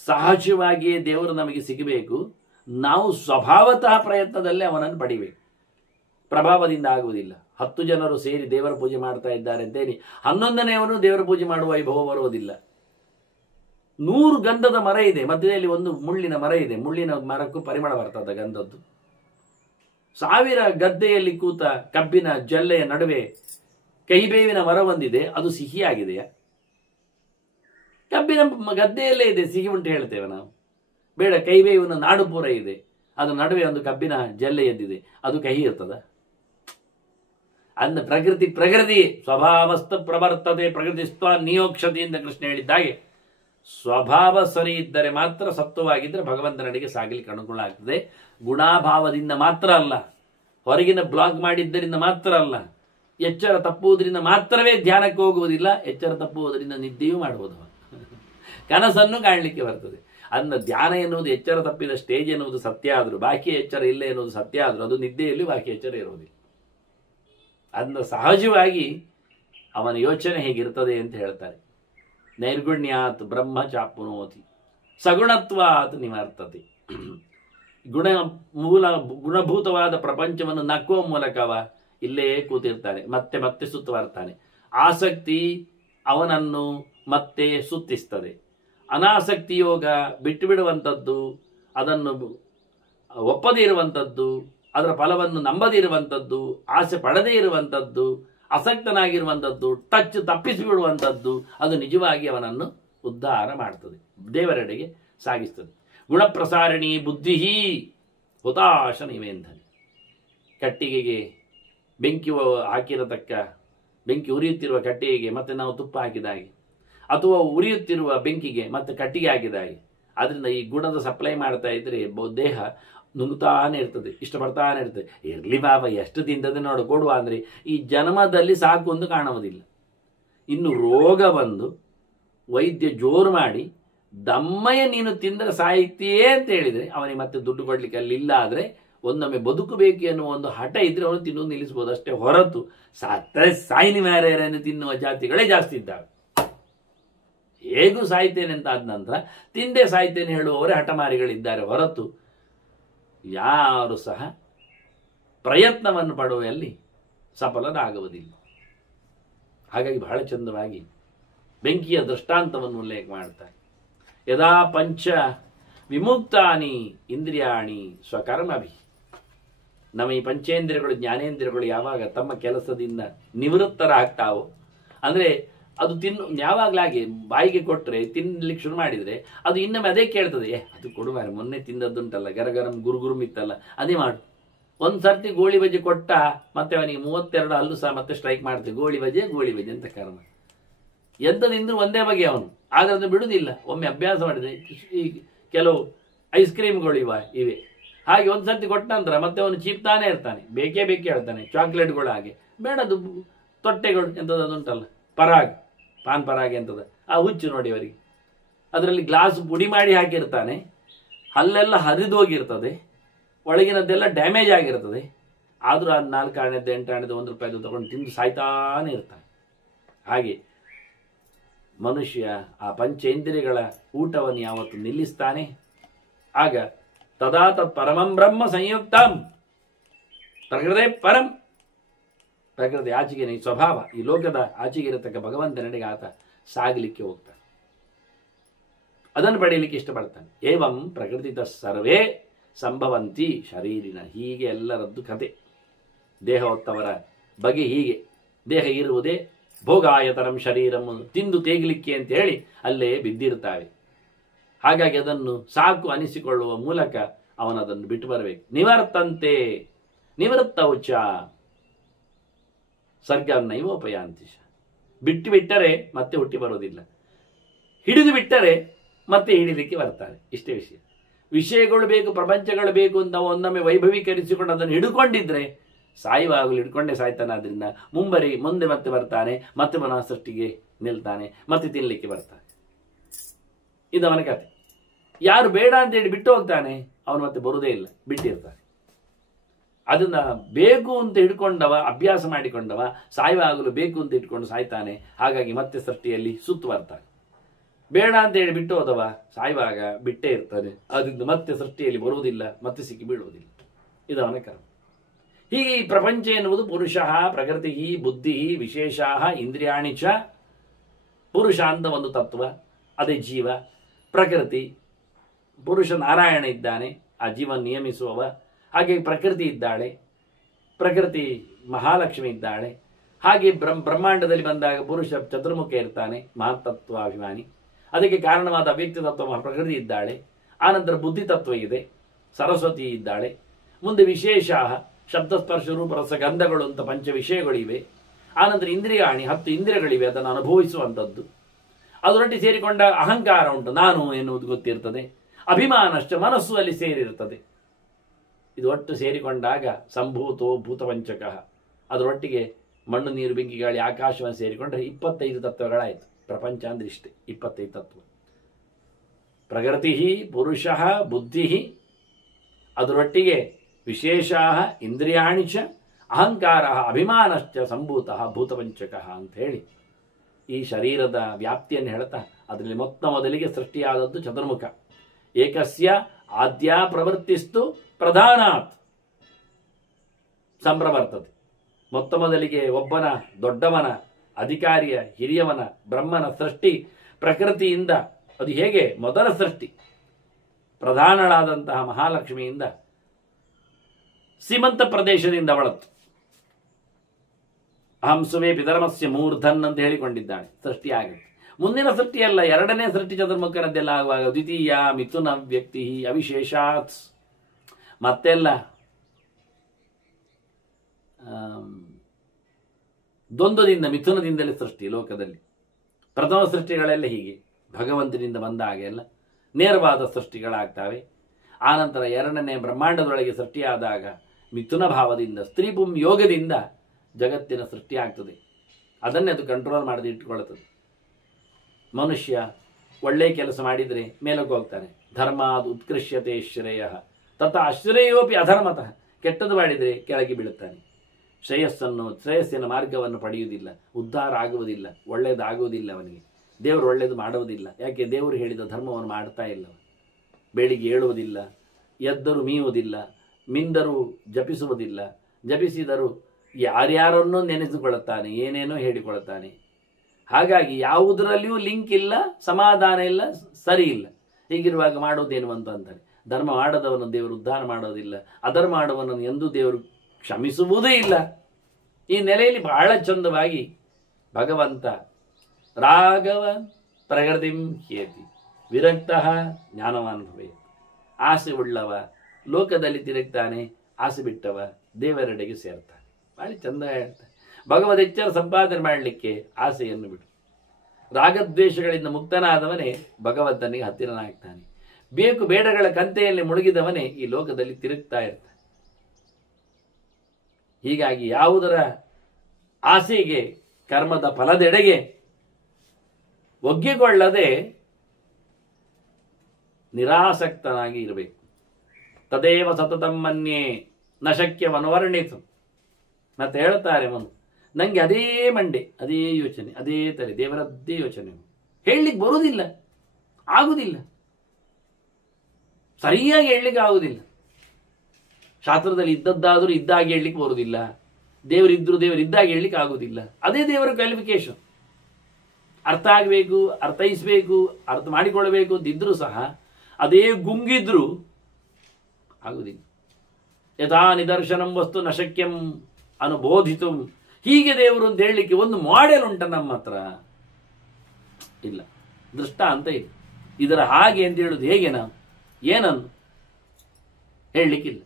ಸಹಜವಾಗಿಯೇ ದೇವರು ನಮಗೆ ಸಿಗಬೇಕು. ನಾವು ಸ್ವಭಾವತಃ ಪ್ರಯತ್ನದಲ್ಲೇ ಅವನನ್ನು ಪಡಿಬೇಕು. ಪ್ರಭಾವದಿಂದ ಆಗುವುದಿಲ್ಲ. 10 ಜನರು ಸೇರಿ ದೇವರ ಪೂಜೆ ಮಾಡ್ತಾ ಇದ್ದಾರೆ ಅಂತೇಳಿ 11ನೇವನು ದೇವರ ಪೂಜೆ ಮಾಡುವ ವೈಭವ ಬರುವುದಿಲ್ಲ. 100 ಗಂಧದ ಮರ ಇದೆ, ಮಧ್ಯದಲ್ಲಿ ಒಂದು ಮುಳ್ಳಿನ ಮರ ಇದೆ. ಮುಳ್ಳಿನ ಮರಕ್ಕೂ ಪರಿಮಳ ಬರ್ತದೆ ಗಂಧದ್ದು. 1000 ಗದ್ದೆಯಲ್ಲಿ ಕೂತ ಕಬ್ಬಿನ ಜಲ್ಲೆಯ ನಡುವೆ ಕಹಿಬೇವಿನ ಮರ ಒಂದಿದೆ, ಅದು ಸಿಹಿಯಾಗಿದೆಯಾ? ಕಬ್ಬಿನ ಗದ್ದೆಯಲ್ಲೇ ಇದೆ, ಸಿಹಿ ಉಂಟು ಹೇಳ್ತೇವೆ ನಾವು. ಬೇಡ, ಕಹಿಬೇವಿನ ನಾಡು ಪೂರ ಇದೆ, ಅದರ ನಡುವೆ ಒಂದು ಕಬ್ಬಿನ ಜಲ್ಲೆ ಎದ್ದಿದೆ, ಅದು ಕಹಿ ಇರ್ತದ? ಅಂದ ಪ್ರಕೃತಿ ಸ್ವಭಾವಸ್ಥ ಪ್ರವರ್ತತೆ ಪ್ರಕೃತಿಸ್ತ್ವ ನಿಯೋಕ್ಷತೆ ಅಂತ ಕೃಷ್ಣ ಹೇಳಿದ್ದಾಗೆ, ಸ್ವಭಾವ ಸರಿ ಇದ್ದರೆ ಮಾತ್ರ, ಸತ್ವವಾಗಿದ್ದರೆ ಭಗವಂತನಡೆಗೆ ಸಾಗಲಿಕ್ಕೆ ಅನುಕೂಲ ಆಗ್ತದೆ. ಗುಣಾಭಾವದಿಂದ ಮಾತ್ರ ಅಲ್ಲ, ಹೊರಗಿನ ಬ್ಲಾಗ್ ಮಾಡಿದ್ದರಿಂದ ಮಾತ್ರ ಅಲ್ಲ, ಎಚ್ಚರ ತಪ್ಪುವುದರಿಂದ ಮಾತ್ರವೇ ಧ್ಯಾನಕ್ಕೆ ಹೋಗುವುದಿಲ್ಲ. ಎಚ್ಚರ ತಪ್ಪುವುದರಿಂದ ನಿದ್ದೆಯೂ ಮಾಡಬಹುದು, ಕನಸನ್ನು ಕಾಣಲಿಕ್ಕೆ ಬರ್ತದೆ. ಅದನ್ನ ಧ್ಯಾನ ಎನ್ನುವುದು ಎಚ್ಚರ ತಪ್ಪಿದ ಸ್ಟೇಜ್ ಎನ್ನುವುದು ಸತ್ಯ ಆದರೂ, ಬಾಕಿ ಎಚ್ಚರ ಇಲ್ಲ ಎನ್ನುವುದು ಸತ್ಯ ಆದರೂ, ಅದು ನಿದ್ದೆಯಲ್ಲಿ ಬಾಕಿ ಎಚ್ಚರ ಇರುವುದಿಲ್ಲ. ಅದನ್ನ ಸಹಜವಾಗಿ ಅವನ ಯೋಚನೆ ಹೇಗಿರ್ತದೆ ಅಂತ ಹೇಳ್ತಾರೆ. ನೈರ್ಗುಣ್ಯಾತ್ ಬ್ರಹ್ಮ ಚಾಪ್ನೋತಿ ಸಗುಣತ್ವಾತ್ ನಿವರ್ತತೆ. ಗುಣಭೂತವಾದ ಪ್ರಪಂಚವನ್ನು ನಕ್ಕುವ ಮೂಲಕವ ಇಲ್ಲೇ ಕೂತಿರ್ತಾನೆ, ಮತ್ತೆ ಮತ್ತೆ ಸುತ್ತುವರ್ತಾನೆ. ಆಸಕ್ತಿ ಅವನನ್ನು ಮತ್ತೆ ಸುತ್ತಿಸ್ತದೆ. ಅನಾಸಕ್ತಿ ಯೋಗ ಬಿಟ್ಟು ಬಿಡುವಂಥದ್ದು, ಅದನ್ನು ಒಪ್ಪದೇ ಇರುವಂಥದ್ದು, ಅದರ ಫಲವನ್ನು ನಂಬದೇ ಇರುವಂಥದ್ದು, ಆಸೆ ಪಡದೇ ಇರುವಂಥದ್ದು, ಆಸಕ್ತನಾಗಿರುವಂಥದ್ದು, ಟಚ್ ತಪ್ಪಿಸಿ ಬಿಡುವಂಥದ್ದು, ಅದು ನಿಜವಾಗಿ ಅವನನ್ನು ಉದ್ಧಾರ ಮಾಡ್ತದೆ, ದೇವರೆಡೆಗೆ ಸಾಗಿಸ್ತದೆ. ಗುಣಪ್ರಸಾರಣಿ ಬುದ್ಧಿ ಹುತಾಶ ನಿವೇಂಧನೆ. ಕಟ್ಟಿಗೆಗೆ ಬೆಂಕಿ ಹಾಕಿರತಕ್ಕ, ಬೆಂಕಿ ಉರಿಯುತ್ತಿರುವ ಕಟ್ಟಿಗೆಗೆ ಮತ್ತೆ ನಾವು ತುಪ್ಪ ಹಾಕಿದ ಹಾಗೆ, ಅಥವಾ ಉರಿಯುತ್ತಿರುವ ಬೆಂಕಿಗೆ ಮತ್ತೆ ಕಟ್ಟಿಗೆ ಹಾಕಿದ ಹಾಗೆ. ಅದರಿಂದ ಈ ಗುಣದ ಸಪ್ಲೈ ಮಾಡ್ತಾ ಇದ್ರೆ ದೇಹ ನುಂಗ್ತಾನೆ ಇರ್ತದೆ, ಇಷ್ಟಪಡ್ತಾನೆ ಇರ್ತದೆ. ಇರ್ಲಿ ಬಾಬಾ, ಎಷ್ಟು ತಿಂತದೆ ನೋಡು, ಕೊಡುವ ಅಂದ್ರೆ ಈ ಜನ್ಮದಲ್ಲಿ ಸಾಕು ಒಂದು ಕಾಣುವುದಿಲ್ಲ. ಇನ್ನು ರೋಗ ಬಂದು ವೈದ್ಯ ಜೋರು ಮಾಡಿ ದಮ್ಮಯ್ಯ ನೀನು ತಿಂದರೆ ಸಾಯ್ತೀಯೇ ಅಂತ ಹೇಳಿದ್ರೆ ಅವನಿಗೆ ಮತ್ತೆ ದುಡ್ಡು ಕೊಡ್ಲಿಕ್ಕೆ ಅಲ್ಲಿ ಇಲ್ಲ. ಆದರೆ ಒಂದೊಮ್ಮೆ ಬದುಕಬೇಕು ಎನ್ನುವ ಒಂದು ಹಠ ಇದ್ರೆ ಅವನು ತಿನ್ನೋದು ನಿಲ್ಲಿಸ್ಬೋದು ಅಷ್ಟೇ ಹೊರತು ಸತ್ತರೆ ಸಾಯಿನಿ ಮೇರೆಯನ್ನು ತಿನ್ನುವ ಜಾತಿಗಳೇ ಜಾಸ್ತಿ ಇದ್ದಾವೆ. ಹೇಗೂ ಸಾಯ್ತೇನೆ ಅಂತ ಆದ ನಂತರ ತಿಂದೇ ಸಾಯ್ತೇನೆ ಹೇಳುವವರೇ ಹಠಮಾರಿಗಳಿದ್ದಾರೆ ಹೊರತು ಯಾರು ಸಹ ಪ್ರಯತ್ನವನ್ನು ಪಡುವಲ್ಲಿ ಸಫಲರಾಗುವುದಿಲ್ಲ. ಹಾಗಾಗಿ ಬಹಳ ಚಂದವಾಗಿ ಬೆಂಕಿಯ ದೃಷ್ಟಾಂತವನ್ನು ಉಲ್ಲೇಖ ಮಾಡ್ತಾರೆ. ಯದಾ ಪಂಚ ವಿಮುಕ್ತಾನಿ ಇಂದ್ರಿಯಾಣಿ ಸ್ವಕರ್ಮಭಿ. ನಮ್ಮ ಈ ಪಂಚೇಂದ್ರಿಯಗಳು, ಜ್ಞಾನೇಂದ್ರಿಯಗಳು ಯಾವಾಗ ತಮ್ಮ ಕೆಲಸದಿಂದ ನಿವೃತ್ತರಾಗ್ತಾವೋ, ಅಂದರೆ ಅದು ಯಾವಾಗಲಾಗಿ ಬಾಯಿಗೆ ಕೊಟ್ಟರೆ ತಿನ್ನಲಿಕ್ಕೆ ಶುರು ಮಾಡಿದರೆ ಅದು ಇನ್ನೊಮ್ಮೆ ಅದೇ ಕೇಳ್ತದೆ, ಅದು ಕೊಡುವಾರೆ ಮೊನ್ನೆ ತಿಂದದ್ದುಂಟಲ್ಲ, ಗರಗರಂ ಗುರುಗುರುಮ್ ಇತ್ತಲ್ಲ, ಅದೇ ಮಾಡು. ಒಂದು ಸರ್ತಿ ಗೋಳಿ ಬಜೆ ಕೊಟ್ಟ ಮತ್ತೆ ಅವನಿಗೆ 32 ಹಲ್ಲು ಸಹ ಮತ್ತೆ ಸ್ಟ್ರೈಕ್ ಮಾಡ್ತೇವೆ, ಗೋಳಿ ಬಜೆ ಅಂತ ಕಾರಣ. ಎಂಥದಿಂದು ಒಂದೇ ಬಗೆ ಅವನು, ಆದರೆ ಅದು ಬಿಡುವುದಿಲ್ಲ. ಒಮ್ಮೆ ಅಭ್ಯಾಸ ಮಾಡಿದರೆ ಈ ಕೆಲವು ಐಸ್ ಕ್ರೀಮ್ಗಳು ಇವೆ ಹಾಗೆ ಒಂದು ಸರ್ತಿ ಕೊಟ್ಟ ನಂತರ ಮತ್ತೆ ಅವನು ಚೀಪ್ತಾನೆ ಇರ್ತಾನೆ, ಬೇಕೇ ಹೇಳ್ತಾನೆ. ಚಾಕ್ಲೇಟ್ಗಳು ಹಾಗೆ ಬೇಡದು, ತೊಟ್ಟೆಗಳು ಎಂಥದ್ದುಂಟಲ್ಲ, ಪರಾಗ್, ಪಾನ್ ಪರಾಗ್ ಎಂಥದ, ಆ ಹುಚ್ಚು ನೋಡಿ ಅವರಿಗೆ. ಅದರಲ್ಲಿ ಗ್ಲಾಸ್ ಪುಡಿ ಮಾಡಿ ಹಾಕಿರ್ತಾನೆ, ಅಲ್ಲೆಲ್ಲ ಹರಿದು ಹೋಗಿರ್ತದೆ, ಒಳಗಿನದ್ದೆಲ್ಲ ಡ್ಯಾಮೇಜ್ ಆಗಿರ್ತದೆ. ಆದರೂ ಅದು 4 ಆಣೆದ್ದು 8 ಆಣೆದ್ದು 1 ರೂಪಾಯಿದು ತಗೊಂಡು ತಿಂದು ಸಾಯ್ತಾನೆ ಇರ್ತಾನೆ. ಹಾಗೆ ಮನುಷ್ಯ ಆ ಪಂಚೇಂದ್ರಿಯಗಳ ಊಟವನ್ನು ಯಾವತ್ತು ನಿಲ್ಲಿಸ್ತಾನೆ, ಆಗ ತದಾ ತತ್ ಪರಮಂ ಬ್ರಹ್ಮ ಸಂಯುಕ್ತಂ. ಪ್ರಕೃತಿ ಪರಂ, ಪ್ರಕೃತಿ ಆಚೆಗಿನ ಈ ಸ್ವಭಾವ, ಈ ಲೋಕದ ಆಚೆಗೆ ಇರತಕ್ಕ ಭಗವಂತನೆಡೆಗೆ ಆತ ಸಾಗಲಿಕ್ಕೆ ಹೋಗ್ತಾನೆ, ಅದನ್ನು ಪಡೆಯಲಿಕ್ಕೆ ಇಷ್ಟಪಡ್ತಾನೆ. ಏವಂ ಪ್ರಕೃತಿತ ಸರ್ವೇ ಸಂಭವಂತಿ ಶರೀರಿನ. ಹೀಗೆ ಎಲ್ಲರದ್ದು ಕತೆ. ದೇಹ ಹೊತ್ತವರ ಬಗೆ ಹೀಗೆ. ದೇಹ ಇರುವುದೇ ಭೋಗಾಯತನಂ ಶರೀರಂ, ತಿಂದು ತೇಗಲಿಕ್ಕೆ ಅಂತ ಹೇಳಿ ಅಲ್ಲೇ ಬಿದ್ದಿರ್ತಾವೆ. ಹಾಗಾಗಿ ಅದನ್ನು ಸಾಕು ಅನಿಸಿಕೊಳ್ಳುವ ಮೂಲಕ ಅವನದನ್ನು ಬಿಟ್ಟು ಬರಬೇಕು. ನಿವರ್ತಂತೆ ನಿವೃತ್ತೌಚ ಸರ್ಗನ್ನೈವೋಪಯಾಂತಿಶ. ಬಿಟ್ಟು ಬಿಟ್ಟರೆ ಮತ್ತೆ ಹುಟ್ಟಿ ಬರೋದಿಲ್ಲ, ಹಿಡಿದು ಬಿಟ್ಟರೆ ಮತ್ತೆ ಹಿಡಿಲಿಕ್ಕೆ ಬರ್ತಾರೆ. ಇಷ್ಟೇ ವಿಷಯಗಳು ಬೇಕು, ಪ್ರಪಂಚಗಳು ಬೇಕು ಅಂತ ಒಂದೊಮ್ಮೆ ವೈಭವೀಕರಿಸಿಕೊಂಡು ಅದನ್ನು ಹಿಡ್ಕೊಂಡಿದ್ರೆ ಸಾಯುವಾಗಲು ಹಿಡ್ಕೊಂಡೇ ಸಾಯ್ತಾನೆ. ಆದ್ರಿಂದ ಮುಂದೆ ಮತ್ತೆ ಬರ್ತಾನೆ, ಮತ್ತೆ ಪುನಃ ಸೃಷ್ಟಿಗೆ ನಿಲ್ತಾನೆ, ಮತ್ತೆ ತಿನ್ನಲಿಕ್ಕೆ ಬರ್ತಾನೆ. ಇದು ಅವನ ಕತೆ. ಯಾರು ಬೇಡ ಅಂತೇಳಿ ಬಿಟ್ಟು ಹೋಗ್ತಾನೆ ಅವನು ಮತ್ತೆ ಬರುವುದೇ ಇಲ್ಲ, ಬಿಟ್ಟಿರ್ತಾನೆ. ಅದನ್ನ ಬೇಕು ಅಂತ ಹಿಡ್ಕೊಂಡವ, ಅಭ್ಯಾಸ ಮಾಡಿಕೊಂಡವ ಸಾಯುವಾಗಲು ಬೇಕು ಅಂತ ಇಟ್ಕೊಂಡು ಸಾಯ್ತಾನೆ. ಹಾಗಾಗಿ ಮತ್ತೆ ಸೃಷ್ಟಿಯಲ್ಲಿ ಸುತ್ತು ಬರ್ತಾನೆ. ಬೇಡ ಅಂತ ಹೇಳಿ ಬಿಟ್ಟು ಹೋದವ ಸಾಯುವಾಗ ಬಿಟ್ಟೇ ಇರ್ತಾನೆ. ಅದರಿಂದ ಮತ್ತೆ ಸೃಷ್ಟಿಯಲ್ಲಿ ಬರುವುದಿಲ್ಲ, ಮತ್ತೆ ಸಿಕ್ಕಿ ಬೀಳುವುದಿಲ್ಲ. ಇದು ಅವನ ಕರ್ಮ. ಹೀಗೆ ಈ ಪ್ರಪಂಚ ಎನ್ನುವುದು ಪುರುಷ, ಪ್ರಕೃತಿ, ಬುದ್ಧಿ, ವಿಶೇಷ, ಇಂದ್ರಿಯಾಣಿ ಚ. ಪುರುಷ ಅಂತ ಒಂದು ತತ್ವ, ಅದೇ ಜೀವ. ಪ್ರಕೃತಿ, ಪುರುಷ ನಾರಾಯಣ ಇದ್ದಾನೆ, ಆ ಜೀವನ ನಿಯಮಿಸುವವ. ಹಾಗೆ ಪ್ರಕೃತಿ ಇದ್ದಾಳೆ, ಪ್ರಕೃತಿ ಮಹಾಲಕ್ಷ್ಮಿ ಇದ್ದಾಳೆ. ಹಾಗೆ ಬ್ರಹ್ಮಾಂಡದಲ್ಲಿ ಬಂದಾಗ ಪುರುಷ ಚತುರ್ಮುಖ ಇರ್ತಾನೆ, ಮಹತ್ತತ್ವಾಭಿಮಾನಿ. ಅದಕ್ಕೆ ಕಾರಣವಾದ ಅವ್ಯಕ್ತ ತತ್ವ ಪ್ರಕೃತಿ ಇದ್ದಾಳೆ. ಆನಂತರ ಬುದ್ಧಿ ತತ್ವ ಇದೆ, ಸರಸ್ವತಿ ಇದ್ದಾಳೆ. ಮುಂದೆ ವಿಶೇಷ, ಶಬ್ದಸ್ಪರ್ಶ ರೂಪ ರಸ ಗಂಧಗಳು ಅಂತ ಪಂಚ ವಿಷಯಗಳಿವೆ. ಆನಂತರ ಇಂದ್ರಿಯಾಣಿ, 10 ಇಂದ್ರಿಯಗಳಿವೆ, ಅದನ್ನು ಅನುಭವಿಸುವಂಥದ್ದು. ಅದರೊಟ್ಟಿಗೆ ಸೇರಿಕೊಂಡ ಅಹಂಕಾರ ಉಂಟು, ನಾನು ಎನ್ನುವುದು ಗೊತ್ತಿರ್ತದೆ. ಅಭಿಮಾನಶ್ಚ, ಮನಸ್ಸು ಅಲ್ಲಿ ಸೇರಿರ್ತದೆ. ಇದು ಒಟ್ಟು ಸೇರಿಕೊಂಡಾಗ ಸಂಭೂತೋ ಭೂತಪಂಚಕ. ಅದರೊಟ್ಟಿಗೆ ಮಣ್ಣು, ನೀರು, ಬೆಂಕಿ, ಗಾಳಿ, ಆಕಾಶವನ್ನು ಸೇರಿಕೊಂಡ್ರೆ 25 ತತ್ವಗಳಾಯಿತು. ಪ್ರಪಂಚ ಅಂದ್ರೆ ಇಷ್ಟೇ, 25 ತತ್ವ. ಪ್ರಕೃತಿ, ಪುರುಷ, ಬುದ್ಧಿ, ಅದರೊಟ್ಟಿಗೆ ವಿಶೇಷ, ಇಂದ್ರಿಯಾಣಿ ಚ, ಅಹಂಕಾರ, ಅಭಿಮಾನಶ್ಚ, ಸಂಭೂತ ಭೂತಪಂಚಕ ಅಂತ ಹೇಳಿ ಈ ಶರೀರದ ವ್ಯಾಪ್ತಿಯನ್ನು ಹೇಳ್ತಾ ಅದರಲ್ಲಿ ಮೊದಲಿಗೆ ಸೃಷ್ಟಿಯಾದದ್ದು ಚತುರ್ಮುಖ. ಏಕಸ್ಯ ಆದ್ಯ ಪ್ರವೃತ್ತಿಸ್ತು ಪ್ರಧಾನಾತ್ ಸಂಪ್ರವರ್ತತೆ. ಮೊದಲಿಗೆ ಒಬ್ಬನ, ದೊಡ್ಡವನ, ಅಧಿಕಾರಿಯ, ಹಿರಿಯವನ, ಬ್ರಹ್ಮನ ಸೃಷ್ಟಿ ಪ್ರಕೃತಿಯಿಂದ. ಅದು ಹೇಗೆ? ಮೊದಲ ಸೃಷ್ಟಿ ಪ್ರಧಾನಳಾದಂತಹ ಮಹಾಲಕ್ಷ್ಮಿಯಿಂದ, ಸೀಮಂತ ಪ್ರದೇಶದಿಂದ ಅವಳತ್ತು. ಅಹಂಸುವೆ ಪಿತರಮಸ್ಯ ಮೂರ್ಧನ್ ಅಂತ ಹೇಳಿಕೊಂಡಿದ್ದಾಳೆ. ಸೃಷ್ಟಿ ಆಗುತ್ತೆ. ಮುಂದಿನ ಸೃಷ್ಟಿಯಲ್ಲ, 2ನೇ ಸೃಷ್ಟಿ ಚತುರ್ಮುಖನದ್ದೆಲ್ಲ ಆಗುವಾಗ ದ್ವಿತೀಯ ಮಿಥುನ ವ್ಯಕ್ತಿ ಅವಿಶೇಷಾತ್. ಮತ್ತೆಲ್ಲ ದ್ವಂದ್ವದಿಂದ, ಮಿಥುನದಿಂದಲೇ ಸೃಷ್ಟಿ ಲೋಕದಲ್ಲಿ. ಪ್ರಥಮ ಸೃಷ್ಟಿಗಳೆಲ್ಲ ಹೀಗೆ ಭಗವಂತನಿಂದ ಬಂದ ಹಾಗೆಲ್ಲ ನೇರವಾದ ಸೃಷ್ಟಿಗಳಾಗ್ತವೆ. ಆನಂತರ 2ನೇ ಬ್ರಹ್ಮಾಂಡದೊಳಗೆ ಸೃಷ್ಟಿಯಾದಾಗ ಮಿಥುನ ಭಾವದಿಂದ, ಸ್ತ್ರೀ ಪುಂ ಯೋಗದಿಂದ ಜಗತ್ತಿನ ಸೃಷ್ಟಿ ಆಗ್ತದೆ. ಅದನ್ನೇ ಅದು ಕಂಟ್ರೋಲ್ ಮಾಡದೆ ಇಟ್ಟುಕೊಳ್ಳುತ್ತದೆ. ಮನುಷ್ಯ ಒಳ್ಳೆಯ ಕೆಲಸ ಮಾಡಿದರೆ ಮೇಲಕ್ಕೆ ಹೋಗ್ತಾನೆ. ಧರ್ಮಾದ್ ಉತ್ಕೃಷ್ಯತೆ ಶ್ರೇಯ ತಥ ಅಶ್ರೇಯೋಪಿ ಅಧರ್ಮತಃ. ಕೆಟ್ಟದ್ದು ಮಾಡಿದರೆ ಕೆಳಗೆ ಬೀಳುತ್ತಾನೆ. ಶ್ರೇಯಸ್ಸಿನ ಮಾರ್ಗವನ್ನು ಪಡೆಯುವುದಿಲ್ಲ, ಉದ್ಧಾರ ಆಗುವುದಿಲ್ಲ, ಒಳ್ಳೆಯದಾಗುವುದಿಲ್ಲ ಅವನಿಗೆ. ದೇವರು ಒಳ್ಳೆಯದು ಮಾಡುವುದಿಲ್ಲ. ಯಾಕೆ? ದೇವರು ಹೇಳಿದ ಧರ್ಮವನ್ನು ಮಾಡ್ತಾ ಇಲ್ಲ. ಬೆಳಿಗ್ಗೆ ಏಳುವುದಿಲ್ಲ, ಎದ್ದರೂ ಮೀಯುವುದಿಲ್ಲ, ಮಿಂದರೂ ಜಪಿಸುವುದಿಲ್ಲ, ಜಪಿಸಿದರೂ ಯಾರ್ಯಾರನ್ನೂ ನೆನೆಸಿಕೊಳ್ಳುತ್ತಾನೆ, ಏನೇನೋ ಹೇಳಿಕೊಳ್ಳುತ್ತಾನೆ. ಹಾಗಾಗಿ ಯಾವುದರಲ್ಲಿಯೂ ಲಿಂಕ್ ಇಲ್ಲ, ಸಮಾಧಾನ ಇಲ್ಲ, ಸರಿ ಇಲ್ಲ. ಹೀಗಿರುವಾಗ ಮಾಡೋದೇನು ಅಂತಾನೆ. ಧರ್ಮ ಮಾಡದವನು ದೇವರು ಉದ್ಧಾರ ಮಾಡೋದಿಲ್ಲ, ಅಧರ್ಮ ಮಾಡುವವನನ್ನು ಎಂದೂ ದೇವರು ಕ್ಷಮಿಸುವುದೇ ಇಲ್ಲ. ಈ ನೆಲೆಯಲ್ಲಿ ಬಹಳ ಚಂದವಾಗಿ ಭಗವಂತ ರಾಘವ ಪ್ರಕೃತಿಂ ಹೇತಿ ವಿರಕ್ತ ಜ್ಞಾನವಾನ್ ಭವೇತ್. ಆಸೆ ಉಳ್ಳವ ಲೋಕದಲ್ಲಿ ತಿರುಗ್ತಾನೆ, ಆಸೆ ಬಿಟ್ಟವ ದೇವರೆಡೆಗೆ ಸೇರ್ತಾನೆ. ಭಾಳ ಚಂದ ಹೇಳ್ತಾನೆ. ಭಗವದೆಚ್ಚರ ಸಂಪಾದನೆ ಮಾಡಲಿಕ್ಕೆ ಆಸೆಯನ್ನು ಬಿಡು. ರಾಗದ್ವೇಷಗಳಿಂದ ಮುಕ್ತನಾದವನೇ ಭಗವಂತನಿಗೆ ಹತ್ತಿರನಾಗ್ತಾನೆ. ಬೇಕು ಬೇಡಗಳ ಕಂತೆಯಲ್ಲಿ ಮುಳುಗಿದವನೇ ಈ ಲೋಕದಲ್ಲಿ ತಿರುಗ್ತಾ ಇರ್ತಾನೆ. ಹೀಗಾಗಿ ಯಾವುದರ ಆಸೆಗೆ, ಕರ್ಮದ ಫಲದೆಡೆಗೆ ಒಗ್ಗಿಕೊಳ್ಳದೆ ನಿರಾಸಕ್ತನಾಗಿ ಇರಬೇಕು. ತದೇವ ಸತತಂ ಮನ್ಯೇ ನ ಶಕ್ಯವನ್ವರ್ಣಿತು. ಮತ್ತೆ ಹೇಳ್ತಾರೆ ನನಗೆ ಅದೇ ಮಂಡೆ, ಅದೇ ಯೋಚನೆ, ಅದೇ ತಲೆ, ದೇವರದ್ದೇ ಯೋಚನೆ. ಹೇಳಲಿಕ್ಕೆ ಬರುವುದಿಲ್ಲ, ಆಗುವುದಿಲ್ಲ, ಸರಿಯಾಗಿ ಹೇಳಲಿಕ್ಕೆ ಆಗುವುದಿಲ್ಲ. ಶಾಸ್ತ್ರದಲ್ಲಿ ಇದ್ದದ್ದಾದರೂ ಇದ್ದಾಗಿ ಹೇಳಲಿಕ್ಕೆ ಬರುವುದಿಲ್ಲ, ದೇವರಿದ್ದರೂ ದೇವರಿದ್ದಾಗಿ ಹೇಳಲಿಕ್ಕೆ ಆಗುವುದಿಲ್ಲ. ಅದೇ ದೇವರ ಕ್ವಾಲಿಫಿಕೇಶನ್. ಅರ್ಥ ಆಗಬೇಕು, ಅರ್ಥೈಸಬೇಕು, ಅರ್ಥ ಮಾಡಿಕೊಳ್ಳಬೇಕು ಅಂತಿದ್ರೂ ಸಹ ಅದೇ ಗುಂಗಿದ್ರೂ ಆಗುವುದಿಲ್ಲ. ಯಥಾ ನಿದರ್ಶನಂ ವಸ್ತು ನ ಶಕ್ಯಂ ಅನುಬೋಧಿತು. ಹೀಗೆ ದೇವರು ಅಂತ ಹೇಳಲಿಕ್ಕೆ ಒಂದು ಮಾಡೆಲ್ ಉಂಟ ನಮ್ಮ ಹತ್ರ? ಇಲ್ಲ, ದೃಷ್ಟಾಂತ ಇಲ್ಲ. ಇದರ ಹಾಗೆ ಅಂತ ಹೇಳುದು ಹೇಗೆ? ನಾವು ಏನನ್ನು ಹೇಳಲಿಕ್ಕಿಲ್ಲ,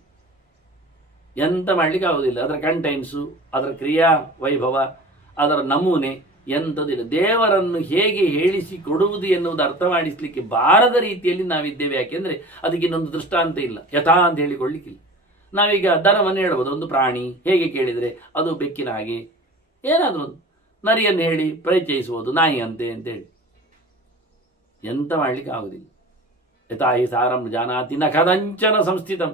ಎಂತ ಮಾಡಲಿಕ್ಕೆ ಆಗುವುದಿಲ್ಲ. ಅದರ ಕಂಟೆಂಟ್ಸು, ಅದರ ಕ್ರಿಯಾ ವೈಭವ, ಅದರ ನಮೂನೆ ಎಂಥದಿಲ್ಲ. ದೇವರನ್ನು ಹೇಗೆ ಹೇಳಿಸಿ ಕೊಡುವುದು ಎನ್ನುವುದು ಅರ್ಥ ಮಾಡಿಸಲಿಕ್ಕೆ ಬಾರದ ರೀತಿಯಲ್ಲಿ ನಾವಿದ್ದೇವೆ. ಯಾಕೆಂದ್ರೆ ಅದಕ್ಕೆ ಇನ್ನೊಂದು ದೃಷ್ಟಾಂತ ಇಲ್ಲ, ಯಥಾ ಅಂತ ಹೇಳಿಕೊಳ್ಳಿಕ್ಕಿಲ್ಲ. ನಾವೀಗ ದರವನ್ನು ಹೇಳ್ಬೋದು. ಒಂದು ಪ್ರಾಣಿ ಹೇಗೆ ಕೇಳಿದರೆ ಅದು ಬೆಕ್ಕಿನ ಹಾಗೆ, ಏನಾದರೂ ಒಂದು ನರಿಯನ್ನು ಹೇಳಿ ಪರಿಚಯಿಸುವುದು ನಾಯಿ ಅಂತೆ ಅಂತೇಳಿ. ಎಂತ ಮಾಡಲಿಕ್ಕೆ ಆಗುವುದಿಲ್ಲ. ಯಥಾಹಿ ಸಾರಂ ಜಾನಾತಿ ನ ಕದಂಚನ ಸಂಸ್ಥಿತಂ.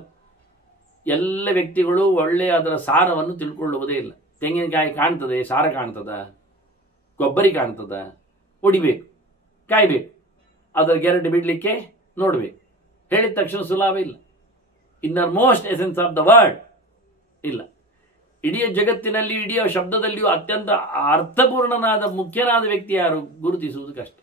ಎಲ್ಲ ವ್ಯಕ್ತಿಗಳು ಒಳ್ಳೆಯ ಅದರ ಸಾರವನ್ನು ತಿಳ್ಕೊಳ್ಳುವುದೇ ಇಲ್ಲ. ತೆಂಗಿನಕಾಯಿ ಕಾಣ್ತದೆ, ಸಾರ ಕಾಣ್ತದ, ಕೊಬ್ಬರಿ ಕಾಣ್ತದ, ಹೊಡಿಬೇಕು, ಕಾಯಬೇಕು, ಅದರ ಗೆರಟೆ ಬಿಡಲಿಕ್ಕೆ ನೋಡಬೇಕು. ಹೇಳಿದ ತಕ್ಷಣ ಸುಲಭ ಇಲ್ಲ. Inner most essence of the word ಇಲ್ಲ. ಇಡೀ ಜಗತ್ತಿನಲ್ಲಿ ಇಡೀ ಶಬ್ದದಲ್ಲಿಯೂ ಅತ್ಯಂತ ಅರ್ಥಪೂರ್ಣನಾದ ಮುಖ್ಯನಾದ ವ್ಯಕ್ತಿ ಯಾರು ಗುರುತಿಸುವುದು ಕಷ್ಟ.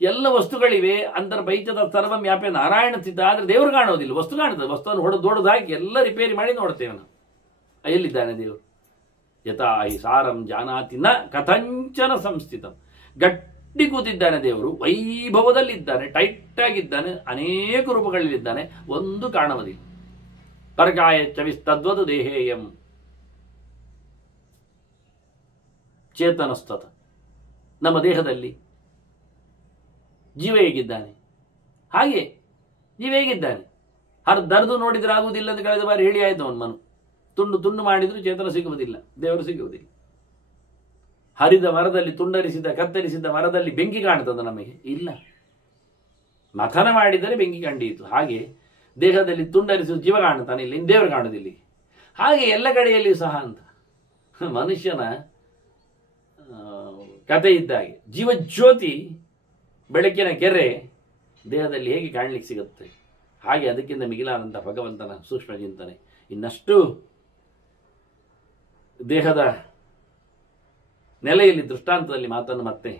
ಎಲ್ಲ ವಸ್ತುಗಳಿವೆ, ಅಂತರ್ಬೈಚದ ಸರ್ವಂ ವ್ಯಾಪ್ಯ ನಾರಾಯಣ ಸ್ಥಿತ. ಆದರೆ ದೇವರು ಕಾಣೋದಿಲ್ಲ, ವಸ್ತು ಕಾಣ್ತದೆ. ವಸ್ತುವನ್ನು ಹೊಡೆದು ಹಾಕಿ ಎಲ್ಲ ರಿಪೇರಿ ಮಾಡಿ ನೋಡ್ತೇವೆ ನಾವು. ಎಲ್ಲಿದ್ದಾನೆ ದೇವರು? ಯಥಾ ಹಿ ಸಾರಂ ಜಾನಾತಿ ನ ಕಥಂಚನ ಸಂಸ್ಥಿತಂ. ಗಟ್ಟಿ ಕೂತಿದ್ದಾನೆ ದೇವರು, ವೈಭವದಲ್ಲಿದ್ದಾನೆ, ಟೈಟ್ ಆಗಿದ್ದಾನೆ, ಅನೇಕ ರೂಪಗಳಲ್ಲಿದ್ದಾನೆ, ಒಂದು ಕಾಣುವುದಿಲ್ಲ. ಪರಕಾಯ ಚವಿಸ್ತದ್ವದು ದೇಹೇಯಂ ಚೇತನಸ್ತತ. ನಮ್ಮ ದೇಹದಲ್ಲಿ ಜೀವ ಹೇಗಿದ್ದಾನೆ ಹಾಗೆ ಜೀವ ಹೇಗಿದ್ದಾನೆ. ಹರಿದು ನೋಡಿದ್ರೆ ಆಗುವುದಿಲ್ಲ ಅಂತ ಕಳೆದ ಬಾರಿ ಹೇಳಿ ಆಯ್ತು. ಅವನು ಮನು ತುಂಡು ತುಂಡು ಮಾಡಿದ್ರು ಚೇತನ ಸಿಗುವುದಿಲ್ಲ, ದೇವರು ಸಿಗುವುದಿಲ್ಲ. ಹರಿದ ಮರದಲ್ಲಿ, ತುಂಡರಿಸಿದ ಕತ್ತರಿಸಿದ ಮರದಲ್ಲಿ ಬೆಂಕಿ ಕಾಣ್ತದ ನಮಗೆ? ಇಲ್ಲ. ಮಥನ ಮಾಡಿದರೆ ಬೆಂಕಿ ಕಂಡೀತು. ಹಾಗೆ ದೇಹದಲ್ಲಿ ತುಂಡರಿಸಿದ ಜೀವ ಕಾಣ್ತಾನೆ, ಇಲ್ಲ, ಇನ್ನು ದೇವರು ಕಾಣುವುದಿಲ್ಲ. ಹಾಗೆ ಎಲ್ಲ ಕಡೆಯಲ್ಲಿ ಸಹ ಅಂತ ಮನುಷ್ಯನ ಕಥೆ ಇದ್ದಾಗೆ ಜೀವಜ್ಯೋತಿ ಬೆಳಕಿನ ಕೆರೆ ದೇಹದಲ್ಲಿ ಹೇಗೆ ಕಾಣಲಿಕ್ಕೆ ಸಿಗುತ್ತೆ, ಹಾಗೆ ಅದಕ್ಕಿಂತ ಮಿಗಿಲಾದಂಥ ಭಗವಂತನ ಸೂಕ್ಷ್ಮ ಚಿಂತನೆ ಇನ್ನಷ್ಟು ದೇಹದ ನೆಲೆಯಲ್ಲಿ ದೃಷ್ಟಾಂತದಲ್ಲಿ ಮಾತನ್ನು ಮತ್ತೆ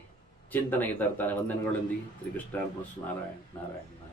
ಚಿಂತನೆಗೆ ತರ್ತಾನೆ. ವಂದನೆಗಳೊಂದಿಗೆ ಶ್ರೀಕೃಷ್ಣ ನಾರಾಯಣ ನಾರಾಯಣ ನಾರಾಯಣ.